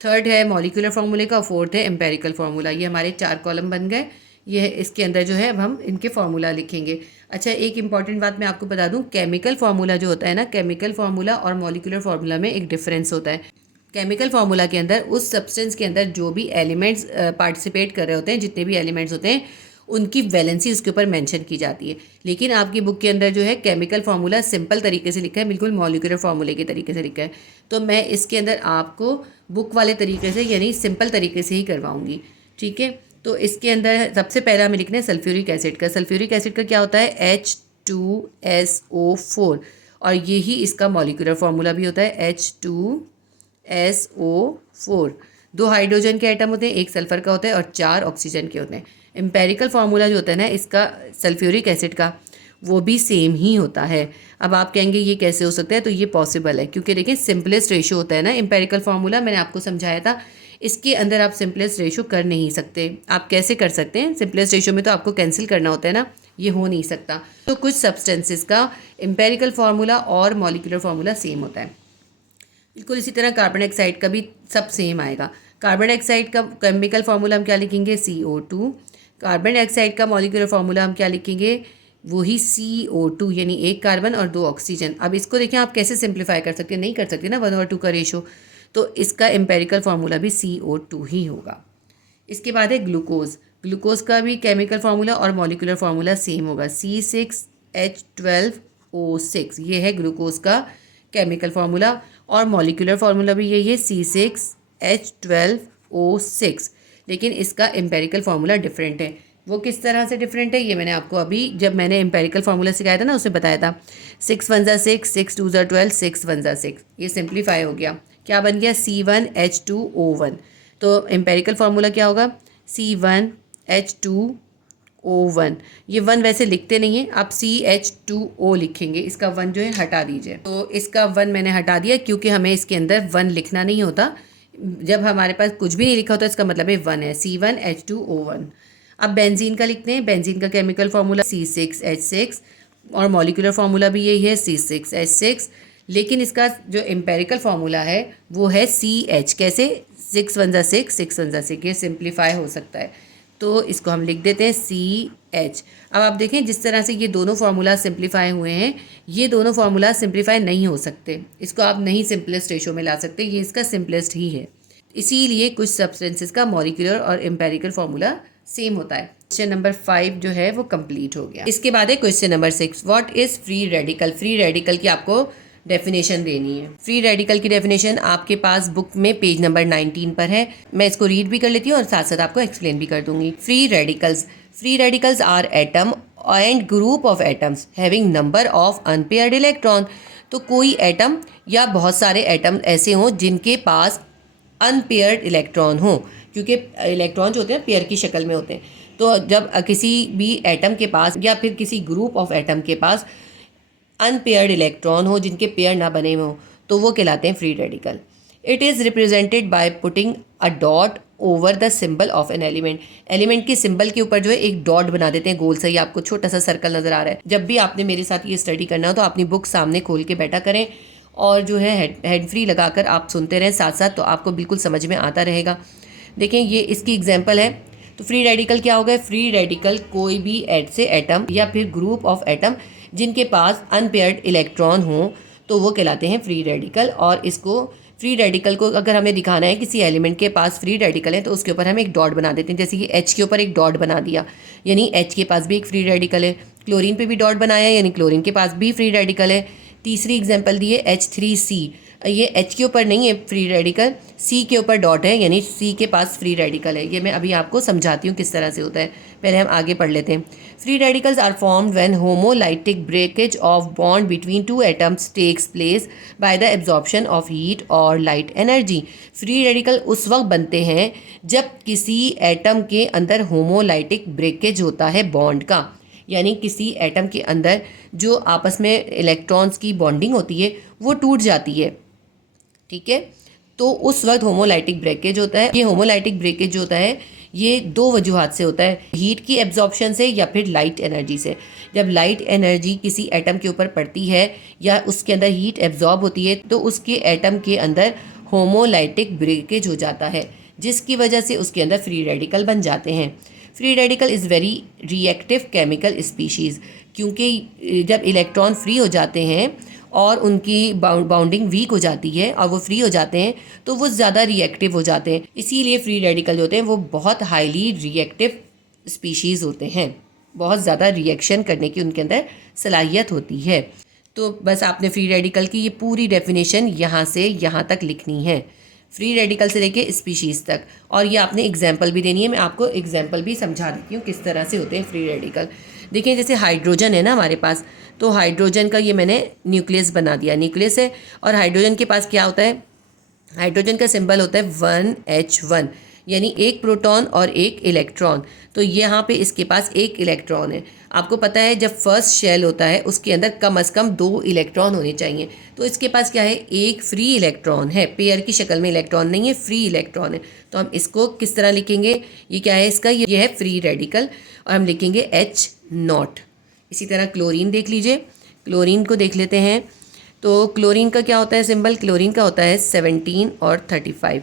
थर्ड है मॉलिक्यूलर फार्मूले का, फोर्थ है एम्पेरिकल फार्मूला। ये हमारे 4 कॉलम बन गए। ये इसके अंदर जो है अब हम इनके फार्मूला लिखेंगे। अच्छा, एक इंपॉर्टेंट बात मैं आपको बता दूं, केमिकल फार्मूला जो होता है ना, केमिकल फार्मूला और मॉलिक्यूलर फार्मूला में एक डिफरेंस होता है। केमिकल फार्मूला के अंदर उस सब्सटेंस के अंदर जो भी एलिमेंट्स पार्टिसिपेट कर रहे होते हैं, जितने भी एलिमेंट्स होते हैं, उनकी वैलेंसी उसके ऊपर मेंशन की जाती है। लेकिन आपकी बुक के अंदर जो है केमिकल फार्मूला सिंपल तरीके से लिखा है, बिल्कुल मॉलिक्यूलर फार्मूले के तरीके से लिखा है। तो मैं इसके अंदर आपको बुक वाले तरीके से, यानी सिंपल तरीके से ही करवाऊंगी। ठीक है, तो इसके अंदर सबसे पहला हमें लिखना है सल्फ्यूरिक एसिड का। सल्फ्यूरिक एसिड का क्या होता है H2SO4, और यही इसका मॉलिक्यूलर फार्मूला भी होता है H2SO4। 2 हाइड्रोजन के आइटम होते हैं, 1 सल्फर का होता है और 4 ऑक्सीजन के होते हैं। एम्पेरिकल फार्मूला जो होता है ना इसका सल्फ्यूरिक एसिड का, वो भी सेम ही होता है। अब आप कहेंगे ये कैसे हो सकता है, तो ये पॉसिबल है, क्योंकि देखिए सिंपलेस्ट रेशो होता है ना एम्पेरिकल फार्मूला, मैंने आपको समझाया था। इसके अंदर आप सिंपलेस्ट रेशो कर नहीं सकते। आप कैसे कर सकते हैं, सिंपलेस्ट रेशो में तो आपको कैंसिल करना होता है ना, ये हो नहीं सकता। तो कुछ सब्सटेंसेस का एम्पेरिकल फार्मूला और मॉलिक्यूलर फार्मूला सेम होता है। बिल्कुल इसी तरह कार्बन डाइऑक्साइड का भी सब सेम आएगा। कार्बन डाइऑक्साइड का केमिकल फार्मूला हम क्या लिखेंगे, CO2। कार्बन डाइऑक्साइड का मॉलिक्यूलर फार्मूला हम क्या लिखेंगे, वही CO2, यानी 1 कार्बन और 2 ऑक्सीजन। अब इसको देखें आप कैसे सिंप्लीफाई कर सकते हैं, नहीं कर सकते ना 1/2 का रेशो, तो इसका एम्पेरिकल फार्मूला भी CO2 ही होगा। इसके बाद है ग्लूकोज। ग्लूकोज का भी केमिकल फार्मूला और मॉलिक्यूलर फार्मूला सेम होगा, C6H12O6। ये है ग्लूकोज का केमिकल फार्मूला, और मॉलिक्यूलर फार्मूला भी यही है, C6H12O6। लेकिन इसका एम्पेरिकल फार्मूला डिफरेंट है। वो किस तरह से डिफरेंट है, ये मैंने आपको अभी जब मैंने एम्पेरिकल फार्मूला सिखाया था ना उसमें बताया था। 6 1 6, 6 2 12, 6 1 6। ये सिंप्लीफाई हो गया, क्या बन गया, C1H2O1। तो एम्पेरिकल फार्मूला क्या होगा, C1H2 O1। ये 1 वैसे लिखते नहीं है, आप CH2O लिखेंगे, इसका 1 जो है हटा दीजिए। तो इसका 1 मैंने हटा दिया क्योंकि हमें इसके अंदर 1 लिखना नहीं होता। जब हमारे पास कुछ भी नहीं लिखा होता इसका मतलब है 1 है, C1H2O1। अब बेंजीन का लिखते हैं। बेंजीन का केमिकल फार्मूला C6H6 और मॉलिक्यूलर फार्मूला भी यही है C6H6, लेकिन इसका जो एम्पेरिकल फार्मूला है वो है CH। कैसे? 6 1 6, 6 1 6, ये सिंप्लीफाई हो सकता है, तो इसको हम लिख देते हैं CH। अब आप देखें जिस तरह से ये दोनों फार्मूला सिंप्लीफाई हुए हैं, ये दोनों फार्मूला सिंप्लीफाई नहीं हो सकते, इसको आप नहीं सिंपलेस्ट रेशो में ला सकते, ये इसका सिंपलेस्ट ही है। इसीलिए कुछ सब्सटेंसेस का मॉलिक्यूलर और एम्पेरिकल फार्मूला सेम होता है। क्वेश्चन नंबर 5 जो है वो कंप्लीट हो गया। इसके बाद है question number 6, what is free radical. Free radical की आपको डेफिनेशन देनी है। फ्री रेडिकल की डेफिनेशन आपके पास बुक में पेज नंबर 19 पर है। मैं इसको रीड भी कर लेती हूँ और साथ साथ आपको एक्सप्लेन भी कर दूंगी। Free radicals are atom and group of atoms having number of unpaired electron. तो कोई एटम या बहुत सारे एटम ऐसे हों जिनके पास अनपेयर्ड इलेक्ट्रॉन हो, क्योंकि इलेक्ट्रॉन जो होते हैं पेयर की शक्ल में होते हैं। तो जब किसी भी एटम के पास या फिर किसी ग्रुप ऑफ एटम के पास अनपेयर्ड इलेक्ट्रॉन हो, जिनके पेयर ना बने हुए हो, तो वो कहलाते हैं free radical. It is represented by putting a dot over the symbol of an element. Element के सिंबल के ऊपर जो है एक डॉट बना देते हैं गोल सा, ही आपको छोटा सा सर्कल नज़र आ रहा है। जब भी आपने मेरे साथ ये स्टडी करना हो तो अपनी बुक सामने खोल के बैठा करें और जो है हेड फ्री लगाकर आप सुनते रहें साथ साथ, तो आपको बिल्कुल समझ में आता रहेगा। देखें ये इसकी एग्जांपल है। तो फ्री रेडिकल क्या होगा? फ्री रेडिकल कोई भी ऐसे एटम या फिर ग्रुप ऑफ एटम जिनके पास अनपेयर्ड इलेक्ट्रॉन हो, तो वो कहलाते हैं फ्री रेडिकल। और इसको फ्री रेडिकल को अगर हमें दिखाना है किसी एलिमेंट के पास फ्री रेडिकल है, तो उसके ऊपर हम एक डॉट बना देते हैं। जैसे कि H के ऊपर एक डॉट बना दिया, यानी H के पास भी एक फ्री रेडिकल है। क्लोरीन पे भी डॉट बनाया, यानी क्लोरीन के पास भी फ्री रेडिकल है। तीसरी एग्जांपल दी है H3C, ये H के ऊपर नहीं है फ्री रेडिकल, C के ऊपर डॉट है, यानी C के पास फ्री रेडिकल है। ये मैं अभी आपको समझाती हूँ किस तरह से होता है, पहले हम आगे पढ़ लेते हैं। Free radicals are formed when homolytic breakage of bond between two atoms takes place by the absorption of heat और लाइट एनर्जी। फ्री रेडिकल उस वक्त बनते हैं जब किसी एटम के अंदर होमोलाइटिक ब्रेकेज होता है बॉन्ड का, यानी किसी एटम के अंदर जो आपस में इलेक्ट्रॉन्स की बॉन्डिंग होती है वो टूट जाती है, ठीक है। तो उस वक्त होमोलाइटिक ब्रेकेज होता है। ये होमोलाइटिक ब्रेकेज जो होता है ये दो वजूहात से होता है, हीट की एब्जॉर्प्शन से या फिर लाइट एनर्जी से। जब लाइट एनर्जी किसी एटम के ऊपर पड़ती है या उसके अंदर हीट एब्जॉर्ब होती है, तो उसके एटम के अंदर होमोलाइटिक ब्रेकेज हो जाता है, जिसकी वजह से उसके अंदर फ्री रेडिकल बन जाते हैं। Free radical is very reactive chemical species, क्योंकि जब इलेक्ट्रॉन फ्री हो जाते हैं और उनकी बाउंडिंग वीक हो जाती है और वो फ्री हो जाते हैं, तो वो ज़्यादा रिएक्टिव हो जाते हैं। इसीलिए फ्री रेडिकल जो होते हैं वो बहुत हाईली रिएक्टिव स्पीशीज़ होते हैं, बहुत ज़्यादा रिएक्शन करने की उनके अंदर सलाहियत होती है। तो बस आपने फ्री रेडिकल की ये पूरी डेफिनेशन यहाँ से यहाँ तक लिखनी है, फ्री रेडिकल से लेके स्पीशीज़ तक। और ये आपने एग्जाम्पल भी देनी है, मैं आपको एग्जाम्पल भी समझा देती हूँ किस तरह से होते हैं फ्री रेडिकल। देखिए जैसे हाइड्रोजन है ना हमारे पास, तो हाइड्रोजन का ये मैंने न्यूक्लियस बना दिया, न्यूक्लियस है, और हाइड्रोजन के पास क्या होता है? हाइड्रोजन का सिंबल होता है 1H1, यानी एक प्रोटॉन और एक इलेक्ट्रॉन। तो यहाँ पे इसके पास एक इलेक्ट्रॉन है। आपको पता है जब फर्स्ट शेल होता है उसके अंदर कम से कम 2 इलेक्ट्रॉन होने चाहिए, तो इसके पास क्या है? एक फ्री इलेक्ट्रॉन है, पेयर की शक्ल में इलेक्ट्रॉन नहीं है, फ्री इलेक्ट्रॉन है। तो हम इसको किस तरह लिखेंगे? ये क्या है इसका? ये है फ्री रेडिकल, और हम लिखेंगे H0। इसी तरह क्लोरीन देख लीजिए, क्लोरीन को देख लेते हैं। तो क्लोरीन का क्या होता है सिंबल? क्लोरीन का होता है 17 और 35।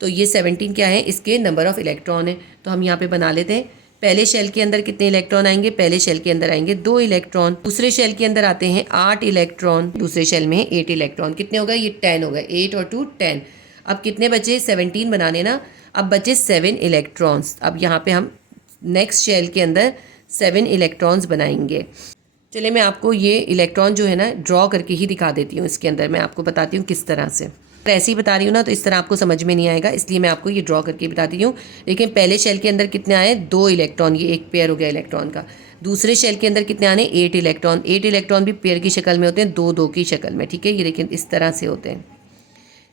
तो ये 17 क्या है? इसके नंबर ऑफ इलेक्ट्रॉन है। तो हम यहाँ पे बना लेते हैं। पहले शेल के अंदर कितने इलेक्ट्रॉन आएंगे? पहले शेल के अंदर आएंगे 2 इलेक्ट्रॉन। दूसरे शेल के अंदर आते हैं 8 इलेक्ट्रॉन। दूसरे शेल में है 8 इलेक्ट्रॉन। कितने हो गए? ये 10 हो गए। 8 और 2 10। अब कितने बचे? 17 बनाने ना। अब बचे 7 इलेक्ट्रॉन्स। अब यहाँ पे हम नेक्स्ट शेल के अंदर 7 इलेक्ट्रॉन्स बनाएंगे। चलिए मैं आपको ये इलेक्ट्रॉन जो है ना ड्रॉ करके ही दिखा देती हूँ। इसके अंदर मैं आपको बताती हूँ किस तरह से। ऐसे ही बता रही हूँ ना तो इस तरह आपको समझ में नहीं आएगा, इसलिए मैं आपको ये ड्रॉ करके बताती हूँ। लेकिन पहले शेल के अंदर कितने आए? 2 इलेक्ट्रॉन, ये एक पेयर हो गया इलेक्ट्रॉन का। दूसरे शेल के अंदर कितने आने? 8 इलेक्ट्रॉन। 8 इलेक्ट्रॉन भी पेयर की शक्ल में होते हैं, 2-2 की शक्ल में, ठीक है। ये लेकिन इस तरह से होते हैं।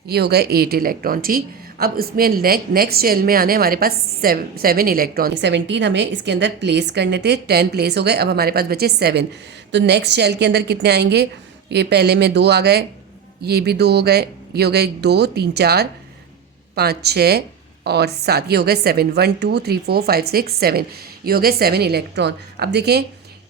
ये हो गए 8 इलेक्ट्रॉन, ठीक। अब उसमें नेक्स्ट शेल में आने हमारे पास 7 इलेक्ट्रॉन, 17 हमें इसके अंदर प्लेस करने थे, 10 प्लेस हो गए, अब हमारे पास बचे 7। तो नेक्स्ट शेल के अंदर कितने आएंगे, ये पहले में 2 आ गए, ये भी 2 हो गए, ये हो गए 2 3 4 5 6 और 7, ये हो गए 7, 1 2 3 4 5 6 7, ये हो गए 7 इलेक्ट्रॉन। अब देखें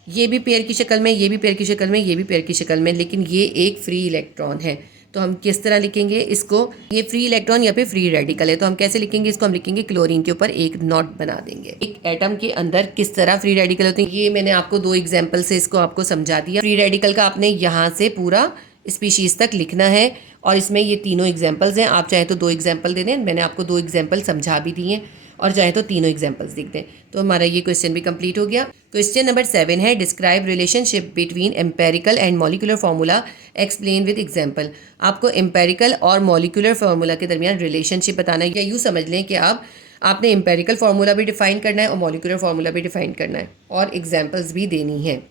ये भी पेयर की शक्ल में, ये भी पेयर की शक्ल में, ये भी पेयर की शक्ल में, लेकिन ये एक फ्री इलेक्ट्रॉन है। तो हम किस तरह लिखेंगे इसको, ये फ्री इलेक्ट्रॉन या फिर फ्री रेडिकल है, तो हम कैसे लिखेंगे इसको, हम लिखेंगे क्लोरीन के ऊपर एक नॉट बना देंगे। एक एटम के अंदर किस तरह फ्री रेडिकल होते हैं, ये मैंने आपको 2 एग्जाम्पल से इसको आपको समझा दिया। फ्री रेडिकल का आपने यहाँ से पूरा स्पीशीज़ तक लिखना है, और इसमें ये तीनों एग्जाम्पल्स हैं। आप चाहे तो 2 एग्जाम्पल दे दें, मैंने आपको 2 एग्जाम्पल समझा भी दिए हैं, और चाहे तो तीनों एग्जाम्पल्स लिख दें। तो हमारा ये क्वेश्चन भी कंप्लीट हो गया। क्वेश्चन नंबर 7 है, describe relationship between empirical and molecular formula, explain with example. आपको एम्पेरिकल और मॉलिक्यूलर फार्मूला के दरमियान रिलेशनशिप बताना है, या यूँ समझ लें कि आपने एम्पेरिकल फार्मूला भी डिफाइन करना है और मॉलिक्यूलर फार्मूला भी डिफाइन करना है, और एग्जाम्पल्स भी देनी है।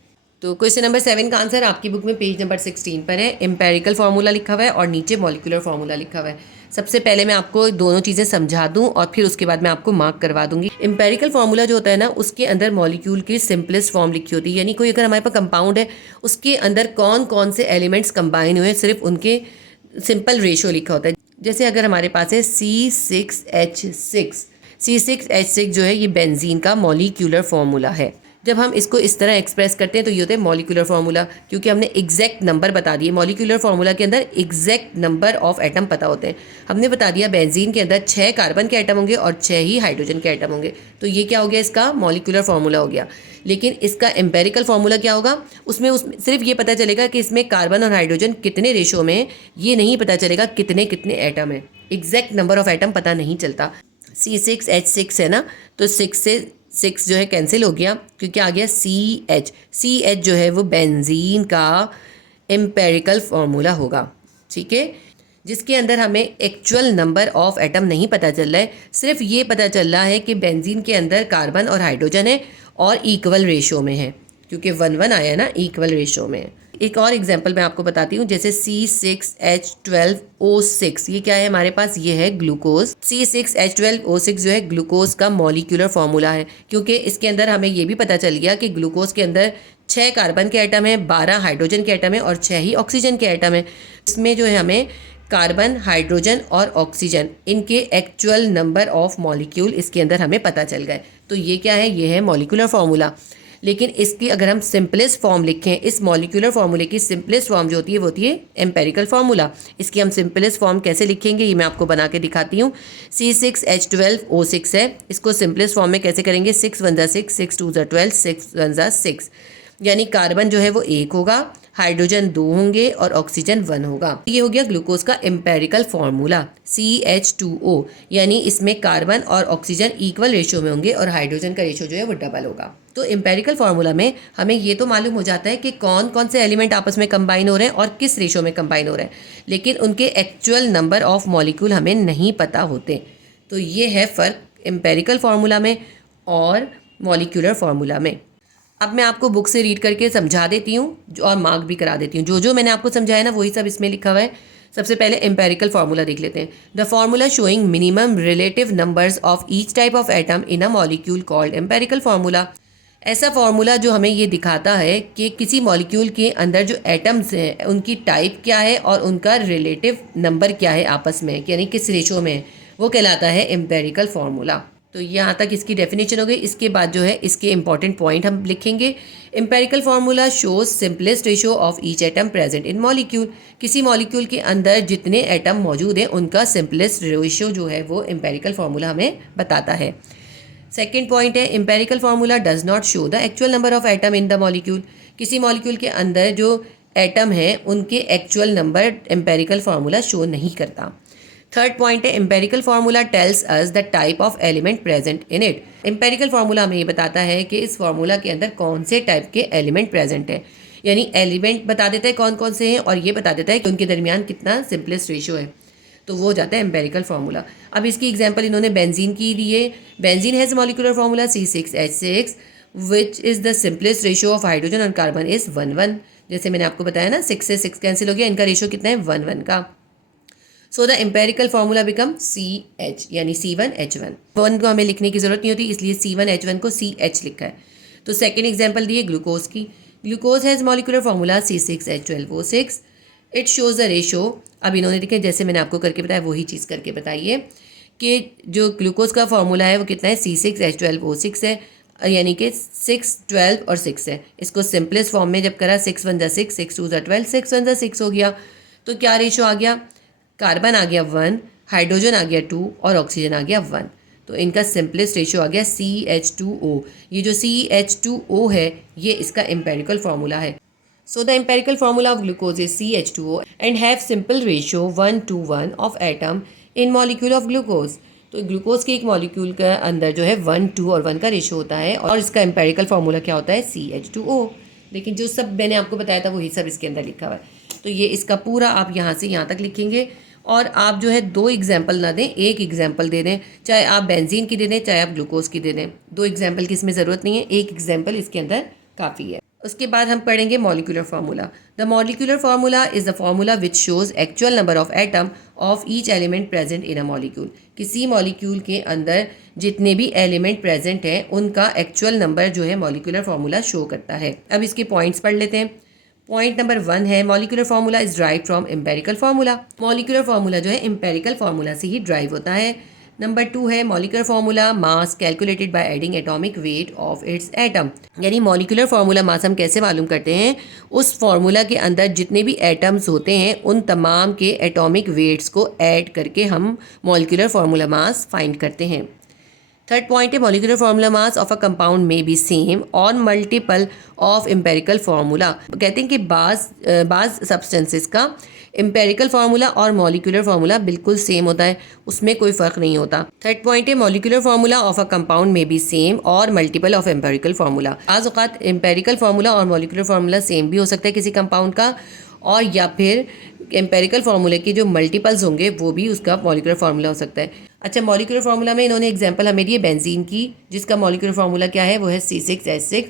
तो क्वेश्चन नंबर 7 का आंसर आपकी बुक में पेज नंबर 16 पर है। एम्पेरिकल फार्मूला लिखा हुआ है और नीचे मॉलिक्यूलर फार्मूला लिखा हुआ है। सबसे पहले मैं आपको दोनों चीज़ें समझा दूं और फिर उसके बाद मैं आपको मार्क करवा दूंगी। एम्पेरिकल फार्मूला जो होता है ना, उसके अंदर मॉलिक्यूल की सिंपलेस्ट फॉर्म लिखी होती है, यानी कोई अगर हमारे पास कंपाउंड है उसके अंदर कौन कौन से एलिमेंट्स कंबाइन हुए हैं, सिर्फ उनके सिंपल रेशियो लिखा होता है। जैसे अगर हमारे पास है C6H6, C6H6 जो है ये बेंजीन का मॉलिक्यूलर फार्मूला है। जब हम इसको इस तरह एक्सप्रेस करते हैं तो ये होता है मॉलिक्यूलर फार्मूला, क्योंकि हमने एग्जैक्ट नंबर बता दिए। मॉलिक्यूलर फार्मूला के अंदर एग्जैक्ट नंबर ऑफ एटम पता होते हैं। हमने बता दिया बेंजीन के अंदर 6 कार्बन के एटम होंगे और 6 ही हाइड्रोजन के एटम होंगे, तो ये क्या हो गया, इसका मॉलिक्यूलर फार्मूला हो गया। लेकिन इसका एम्पेरिकल फार्मूला क्या होगा, उसमें सिर्फ ये पता चलेगा कि इसमें कार्बन और हाइड्रोजन कितने रेशो में है, ये नहीं पता चलेगा कितने कितने एटम है। एग्जैक्ट नंबर ऑफ एटम पता नहीं चलता। C6H6 है ना, तो 6 से 6 जो है कैंसिल हो गया, क्योंकि आ गया CH जो है वो बेंजीन का एम्पेरिकल फार्मूला होगा, ठीक है, जिसके अंदर हमें एक्चुअल नंबर ऑफ एटम नहीं पता चल रहा है, सिर्फ ये पता चल रहा है कि बेंजीन के अंदर कार्बन और हाइड्रोजन है और इक्वल रेशो में है, क्योंकि 1-1 आया है ना, इक्वल रेशो में। एक और एग्जांपल मैं आपको बताती हूँ, जैसे C6H12O6, ये क्या है हमारे पास, ये है ग्लूकोज। C6H12O6 जो है ग्लूकोज का मॉलिक्यूलर फार्मूला है, क्योंकि इसके अंदर हमें ये भी पता चल गया कि ग्लूकोज के अंदर 6 कार्बन के एटम है, 12 हाइड्रोजन के एटम है और 6 ही ऑक्सीजन के एटम है। इसमें जो है हमें कार्बन, हाइड्रोजन और ऑक्सीजन, इनके एक्चुअल नंबर ऑफ मॉलिक्यूल इसके अंदर हमें पता चल गए। तो ये क्या है, ये है मॉलिक्यूलर फार्मूला। लेकिन इसकी अगर हम सिंपलेस्ट फॉर्म लिखें, इस मॉलिक्यूलर फार्मूले की सिंपलेस्ट फॉर्म जो होती है वो होती है एम्पेरिकल फार्मूला। इसकी हम सिंपलेस्ट फॉर्म कैसे लिखेंगे ये मैं आपको बना के दिखाती हूँ। C6H12O6 है, इसको सिंपलेस्ट फॉर्म में कैसे करेंगे, 6 1 6, 6 2 12, 6 1 6, यानी कार्बन जो है वो 1 होगा, हाइड्रोजन 2 होंगे और ऑक्सीजन 1 होगा। ये हो गया ग्लूकोज का एम्पेरिकल फार्मूला CH2O, यानी इसमें कार्बन और ऑक्सीजन इक्वल रेशियो में होंगे और हाइड्रोजन का रेशियो जो है वो डबल होगा। तो एम्पेरिकल फार्मूला में हमें ये तो मालूम हो जाता है कि कौन कौन से एलिमेंट आपस में कंबाइन हो रहे हैं और किस रेशियो में कंबाइन हो रहे हैं, लेकिन उनके एक्चुअल नंबर ऑफ मॉलिक्यूल हमें नहीं पता होते। तो ये है फ़र्क एम्पेरिकल फार्मूला में और मॉलिक्यूलर फार्मूला में। अब मैं आपको बुक से रीड करके समझा देती हूँ और मार्क भी करा देती हूँ। जो जो मैंने आपको समझाया ना वही सब इसमें लिखा हुआ है। सबसे पहले एम्पेरिकल फार्मूला देख लेते हैं। The formula showing minimum relative numbers of each type of atom in a molecule called empirical formula. ऐसा फार्मूला जो हमें ये दिखाता है कि किसी मॉलिक्यूल के अंदर जो एटम्स हैं उनकी टाइप क्या है और उनका रिलेटिव नंबर क्या है आपस में, यानी किस रेशो में, वो कहलाता है एम्पेरिकल फार्मूला। तो यहाँ तक इसकी डेफिनेशन हो गई। इसके बाद जो है इसके इंपॉर्टेंट पॉइंट हम लिखेंगे। Empirical formula shows simplest ratio of each atom present in molecule. किसी मॉलिक्यूल के अंदर जितने एटम मौजूद हैं उनका सिंपलेस्ट रेशियो जो है वो एम्पेरिकल फार्मूला हमें बताता है। सेकेंड पॉइंट है empirical formula does not show the actual number of atom in the molecule. किसी मॉलिक्यूल के अंदर जो एटम है उनके actual number empirical formula show नहीं करता। थर्ड पॉइंट है empirical formula tells us the type of element present in it. Empirical formula हमें ये बताता है कि इस फार्मूला के अंदर कौन से टाइप के एलिमेंट प्रेजेंट है, यानी एलिमेंट बता देता है कौन कौन से हैं और ये बता देता है कि उनके दरमियान कितना सिंपलेस्ट रेशियो है। तो वो हो जाता है एम्पेरिकल फार्मूला। अब इसकी एग्जांपल इन्होंने बेंजीन की दी है। Benzene has molecular formula C6H6 which is the simplest ratio of hydrogen और कार्बन इज़ 1-1। जैसे मैंने आपको बताया ना, 6 से 6 कैंसिल हो गया, इनका रेशियो कितना है 1-1 का। So the empirical formula become CH यानी C1H1। 1 को हमें लिखने की ज़रूरत नहीं होती, इसलिए C1H1 को CH लिखा है। तो सेकेंड एग्जाम्पल दिए ग्लूकोज की। Glucose has molecular formula C6H12O6। It shows the ratio. अब इन्होंने देखें जैसे मैंने आपको करके बताया वही चीज़ करके बताइए कि जो ग्लूकोज का फार्मूला है वो कितना है, C6H12O6 है, यानी कि 6, 12 और 6 है। इसको सिंपलेस्ट फॉर्म में जब करा 6 1 ज़ा 6, 6 2 ज़ा 12, 6 1 ज़ा 6 हो गया। तो क्या रेशो आ गया, कार्बन आ गया 1, हाइड्रोजन आ गया 2 और ऑक्सीजन आ गया 1। तो इनका सिंपलेस्ट रेशो आ गया CH2O। ये जो CH2O है ये इसका एम्पेरिकल फार्मूला है। So the empirical formula of glucose is CH2O and have simple ratio 1:1 of atom in molecule of glucose। तो ग्लूकोज के एक मॉलिक्यूल के अंदर जो है 1, 2 और 1 का रेशो होता है और इसका एम्पेरिकल फार्मूला क्या होता है, CH2O। लेकिन जो सब मैंने आपको बताया था वही सब इसके अंदर लिखा हुआ है। तो ये इसका पूरा आप यहाँ से यहाँ तक लिखेंगे और आप जो है 2 एग्जाम्पल ना दें, एक एग्जाम्पल दे दें, चाहे आप बेंजीन की दे दें चाहे आप ग्लूकोज की दे दें। 2 एग्जाम्पल की इसमें ज़रूरत नहीं है, एक एग्जाम्पल इसके अंदर काफ़ी है। उसके बाद हम पढ़ेंगे molecular formula. The molecular formula is the formula which shows actual number of atom of each element present in a molecule. किसी मॉलिक्यूल के अंदर जितने भी एलिमेंट प्रेजेंट हैं उनका एक्चुअल नंबर जो है मॉलिक्यूलर फार्मूला शो करता है। अब इसके पॉइंट्स पढ़ लेते हैं। पॉइंट नंबर 1 है molecular formula is drive from empirical formula. Molecular formula जो है एम्पेरिकल फार्मूला से ही ड्राइव होता है। नंबर 2 है molecular formula mass calculated by adding atomic weight of its atom. यानी मॉलिक्यूलर फार्मूला मास हम कैसे मालूम करते हैं, उस फार्मूला के अंदर जितने भी एटम्स होते हैं उन तमाम के एटॉमिक वेट्स को ऐड करके हम मॉलिक्यूलर फार्मूला मास फाइंड करते हैं। थर्ड पॉइंट है molecular formula mass of a compound may be same on multiple of empirical formula. कहते हैं कि बाज़ सब्सटेंसेस का एम्पेरिकल फार्मूला और मॉलिक्यूलर फार्मूला बिल्कुल सेम होता है, उसमें कोई फ़र्क नहीं होता। थर्ड पॉइंट है molecular formula of a compound may be same और मल्टीपल ऑफ एम्पेरिकल फार्मूला। आज औक़ात एम्पेरिकल फार्मूला और मॉलिक्यूलर फार्मूला सेम भी हो सकता है किसी कंपाउंड का, और या फिर एम्पेरिकल फार्मूले के जो मल्टीपल्स होंगे वो भी उसका मॉलिक्यूलर फार्मूला हो सकता है। अच्छा, मॉलिक्यूलर फार्मूला में इन्होंने एग्जांपल हमें दी है बेंजीन की, जिसका मॉलिक्यूलर फार्मूला क्या है, वो है C6H6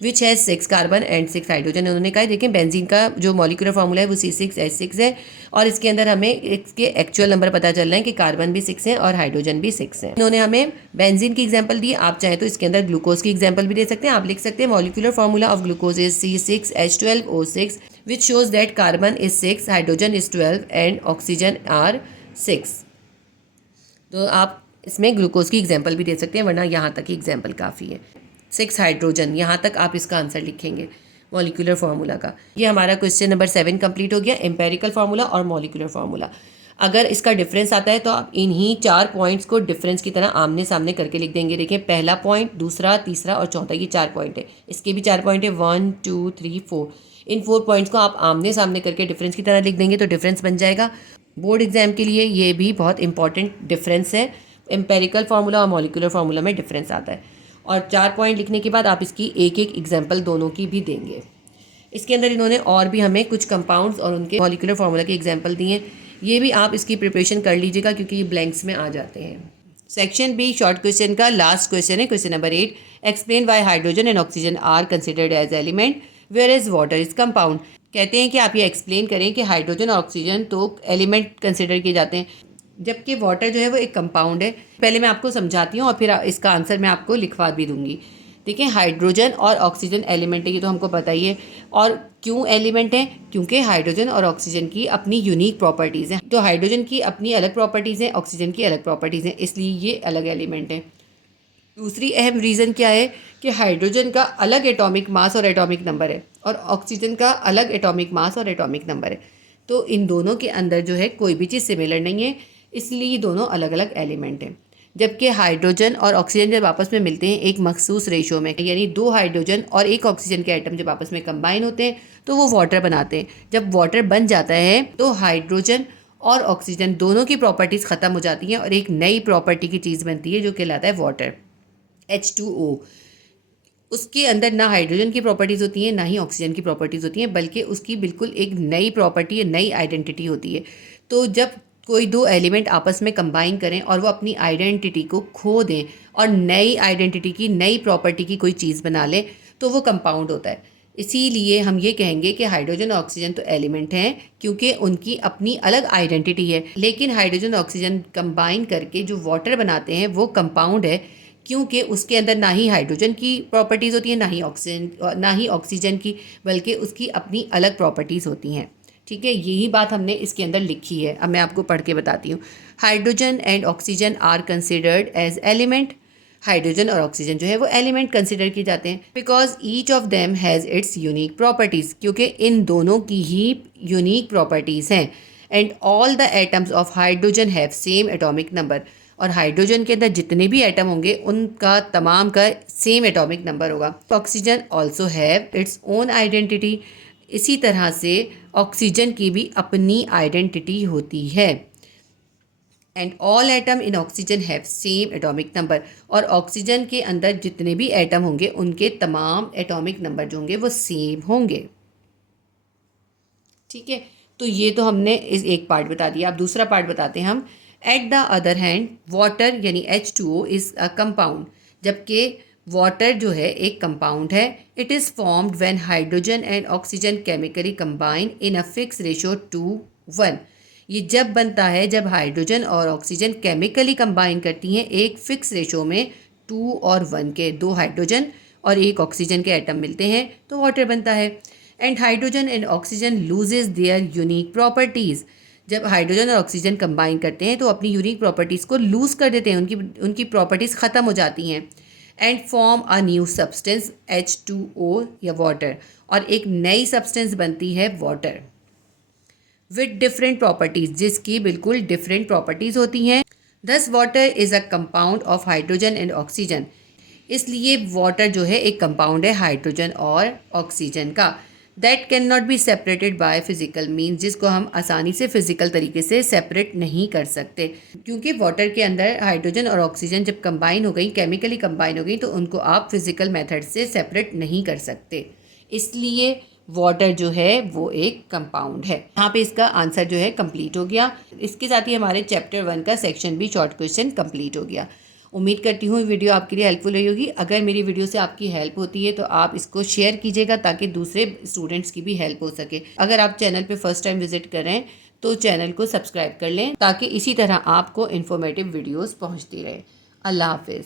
which has 6 carbon and 6 hydrogen. उन्होंने कहा देखें बेंजीन का जो मॉलिक्यूलर फार्मूला है वो C6H6 है और इसके अंदर हमें इसके एक्चुअल नंबर पता चल रहा है कि कार्बन भी 6 है और हाइड्रोजन भी 6 है। इन्होंने हमें बेंजीन की एग्जाम्पल दी, आप चाहें तो इसके अंदर ग्लूकोज की एग्जाम्पल भी दे सकते हैं। आप लिख सकते हैं molecular formula of glucose is C6H12O6 which shows that carbon is 6, hydrogen is 12 and oxygen are 6। तो आप इसमें ग्लूकोज की एग्जांपल भी दे सकते हैं, वरना यहाँ तक ही एग्जांपल काफ़ी है। 6 हाइड्रोजन, यहाँ तक आप इसका आंसर लिखेंगे मॉलिक्यूलर फार्मूला का। ये हमारा क्वेश्चन नंबर 7 कंप्लीट हो गया, एम्पेरिकल फार्मूला और मॉलिक्यूलर फार्मूला। अगर इसका डिफरेंस आता है तो आप इन्हीं 4 पॉइंट्स को डिफरेंस की तरह आमने सामने करके लिख देंगे। देखिए पहला पॉइंट, दूसरा, तीसरा और चौथा, ये 4 पॉइंट है। इसके भी 4 पॉइंट है, 1 2 3 4। इन 4 पॉइंट्स को आप आमने सामने करके डिफरेंस की तरह लिख देंगे तो डिफरेंस बन जाएगा। बोर्ड एग्जाम के लिए ये भी बहुत इंपॉर्टेंट डिफरेंस है, एम्पेरिकल फार्मूला और मॉलिक्यूलर फार्मूला में डिफरेंस आता है। और 4 पॉइंट लिखने के बाद आप इसकी एक एक एग्जाम्पल दोनों की भी देंगे। इसके अंदर इन्होंने और भी हमें कुछ कंपाउंड्स और उनके मॉलिक्यूलर फार्मूला के एग्जाम्पल दिए हैं, ये भी आप इसकी प्रिपरेशन कर लीजिएगा क्योंकि ये ब्लैंक्स में आ जाते हैं। सेक्शन बी शॉर्ट क्वेश्चन का लास्ट क्वेश्चन है, question number 8। Explain why hydrogen and oxygen are considered as element whereas water is compound. कहते हैं कि आप ये एक्सप्लेन करें कि हाइड्रोजन और ऑक्सीजन तो एलिमेंट कंसिडर किए जाते हैं जबकि वाटर जो है वो एक कंपाउंड है। पहले मैं आपको समझाती हूँ और फिर इसका आंसर मैं आपको लिखवा भी दूंगी। देखिए हाइड्रोजन और ऑक्सीजन एलिमेंट है, ये तो हमको पता ही है। और क्यों एलिमेंट है, क्योंकि हाइड्रोजन और ऑक्सीजन की अपनी यूनिक प्रॉपर्टीज़ हैं। तो हाइड्रोजन की अपनी अलग प्रॉपर्टीज़ हैं, ऑक्सीजन की अलग प्रॉपर्टीज़ हैं, इसलिए ये अलग एलिमेंट हैं। दूसरी अहम रीज़न क्या है कि हाइड्रोजन का अलग एटॉमिक मास और एटॉमिक नंबर है और ऑक्सीजन का अलग एटॉमिक मास और एटॉमिक नंबर है। तो इन दोनों के अंदर जो है कोई भी चीज़ सिमिलर नहीं है, इसलिए ये दोनों अलग अलग एलिमेंट हैं। जबकि हाइड्रोजन और ऑक्सीजन जब आपस में मिलते हैं एक मखसूस रेशो में, यानी 2 हाइड्रोजन और 1 ऑक्सीजन के एटम जब आपस में कंबाइन होते हैं तो वो वाटर बनाते हैं। जब वाटर बन जाता है तो हाइड्रोजन और ऑक्सीजन दोनों की प्रॉपर्टीज़ ख़त्म हो जाती हैं और एक नई प्रॉपर्टी की चीज़ बनती है जो कहलाता है वाटर, H2O। उसके अंदर ना हाइड्रोजन की प्रॉपर्टीज़ होती हैं ना ही ऑक्सीजन की प्रॉपर्टीज़ होती हैं, बल्कि उसकी बिल्कुल एक नई प्रॉपर्टी, नई आइडेंटिटी होती है। तो जब कोई 2 एलिमेंट आपस में कंबाइन करें और वो अपनी आइडेंटिटी को खो दें और नई आइडेंटिटी की, नई प्रॉपर्टी की कोई चीज़ बना लें तो वो कंपाउंड होता है। इसीलिए हम ये कहेंगे कि हाइड्रोजन और ऑक्सीजन तो एलिमेंट हैं क्योंकि उनकी अपनी अलग आइडेंटिटी है, लेकिन हाइड्रोजन और ऑक्सीजन कंबाइन करके जो वाटर बनाते हैं वो कंपाउंड है, क्योंकि उसके अंदर ना ही हाइड्रोजन की प्रॉपर्टीज़ होती हैं ना ही ऑक्सीजन की, बल्कि उसकी अपनी अलग प्रॉपर्टीज़ होती हैं। ठीक है, यही बात हमने इसके अंदर लिखी है। अब मैं आपको पढ़ के बताती हूँ। Hydrogen and oxygen are considered as element. Hydrogen और ऑक्सीजन जो है वो एलिमेंट कंसिडर किए जाते हैं because each of them has its unique properties, क्योंकि इन दोनों की ही यूनिक प्रॉपर्टीज़ हैं। And all the atoms of hydrogen have same atomic number. और हाइड्रोजन के अंदर जितने भी एटम होंगे उनका तमाम का सेम एटॉमिक नंबर होगा। Oxygen also have its own identity. इसी तरह से ऑक्सीजन की भी अपनी आइडेंटिटी होती है। And all atom in oxygen have same atomic number. और ऑक्सीजन के अंदर जितने भी एटम होंगे उनके तमाम एटॉमिक नंबर जो होंगे वो सेम होंगे। ठीक है, तो ये तो हमने इस एक पार्ट बता दिया। अब दूसरा पार्ट बताते हैं हम। At the other hand water यानी H2O इज़ अ कंपाउंड, जबकि वाटर जो है एक कंपाउंड है। It is formed when hydrogen and oxygen chemically combine in a fix ratio 2:1। ये जब बनता है जब हाइड्रोजन और ऑक्सीजन केमिकली कंबाइन करती हैं एक फिक्स रेशो में 2 और 1 के, 2 हाइड्रोजन और 1 ऑक्सीजन के एटम मिलते हैं तो वाटर बनता है। And hydrogen and oxygen loses there unique properties. जब हाइड्रोजन और ऑक्सीजन कंबाइन करते हैं तो अपनी यूनिक प्रॉपर्टीज़ को लूज कर देते हैं, उनकी प्रॉपर्टीज़ ख़त्म हो जाती हैं। And form a new substance H2O या वाटर, और एक नई सब्सटेंस बनती है वाटर विद डिफरेंट प्रॉपर्टीज़, जिसकी बिल्कुल डिफरेंट प्रॉपर्टीज़ होती हैं। दस water is a compound of hydrogen and oxygen. इसलिए वाटर जो है एक कंपाउंड है हाइड्रोजन और ऑक्सीजन का। That can not be separated by physical means, जिसको हम आसानी से फिजिकल तरीके से सेपरेट नहीं कर सकते, क्योंकि वाटर के अंदर हाइड्रोजन और ऑक्सीजन जब कंबाइन हो गई, केमिकली कंबाइन हो गई, तो उनको आप फिजिकल मेथड से सेपरेट नहीं कर सकते। इसलिए वाटर जो है वो एक कंपाउंड है। यहाँ पे इसका आंसर जो है कंप्लीट हो गया। इसके साथ ही हमारे चैप्टर 1 का सेक्शन भी शॉर्ट क्वेश्चन कंप्लीट हो गया। उम्मीद करती हूँ वीडियो आपके लिए हेल्पफुल रही होगी। अगर मेरी वीडियो से आपकी हेल्प होती है तो आप इसको शेयर कीजिएगा ताकि दूसरे स्टूडेंट्स की भी हेल्प हो सके। अगर आप चैनल पे फर्स्ट टाइम विजिट कर रहे हैं तो चैनल को सब्सक्राइब कर लें ताकि इसी तरह आपको इन्फॉर्मेटिव वीडियोस पहुँचती रहे। अल्लाह हाफिज़।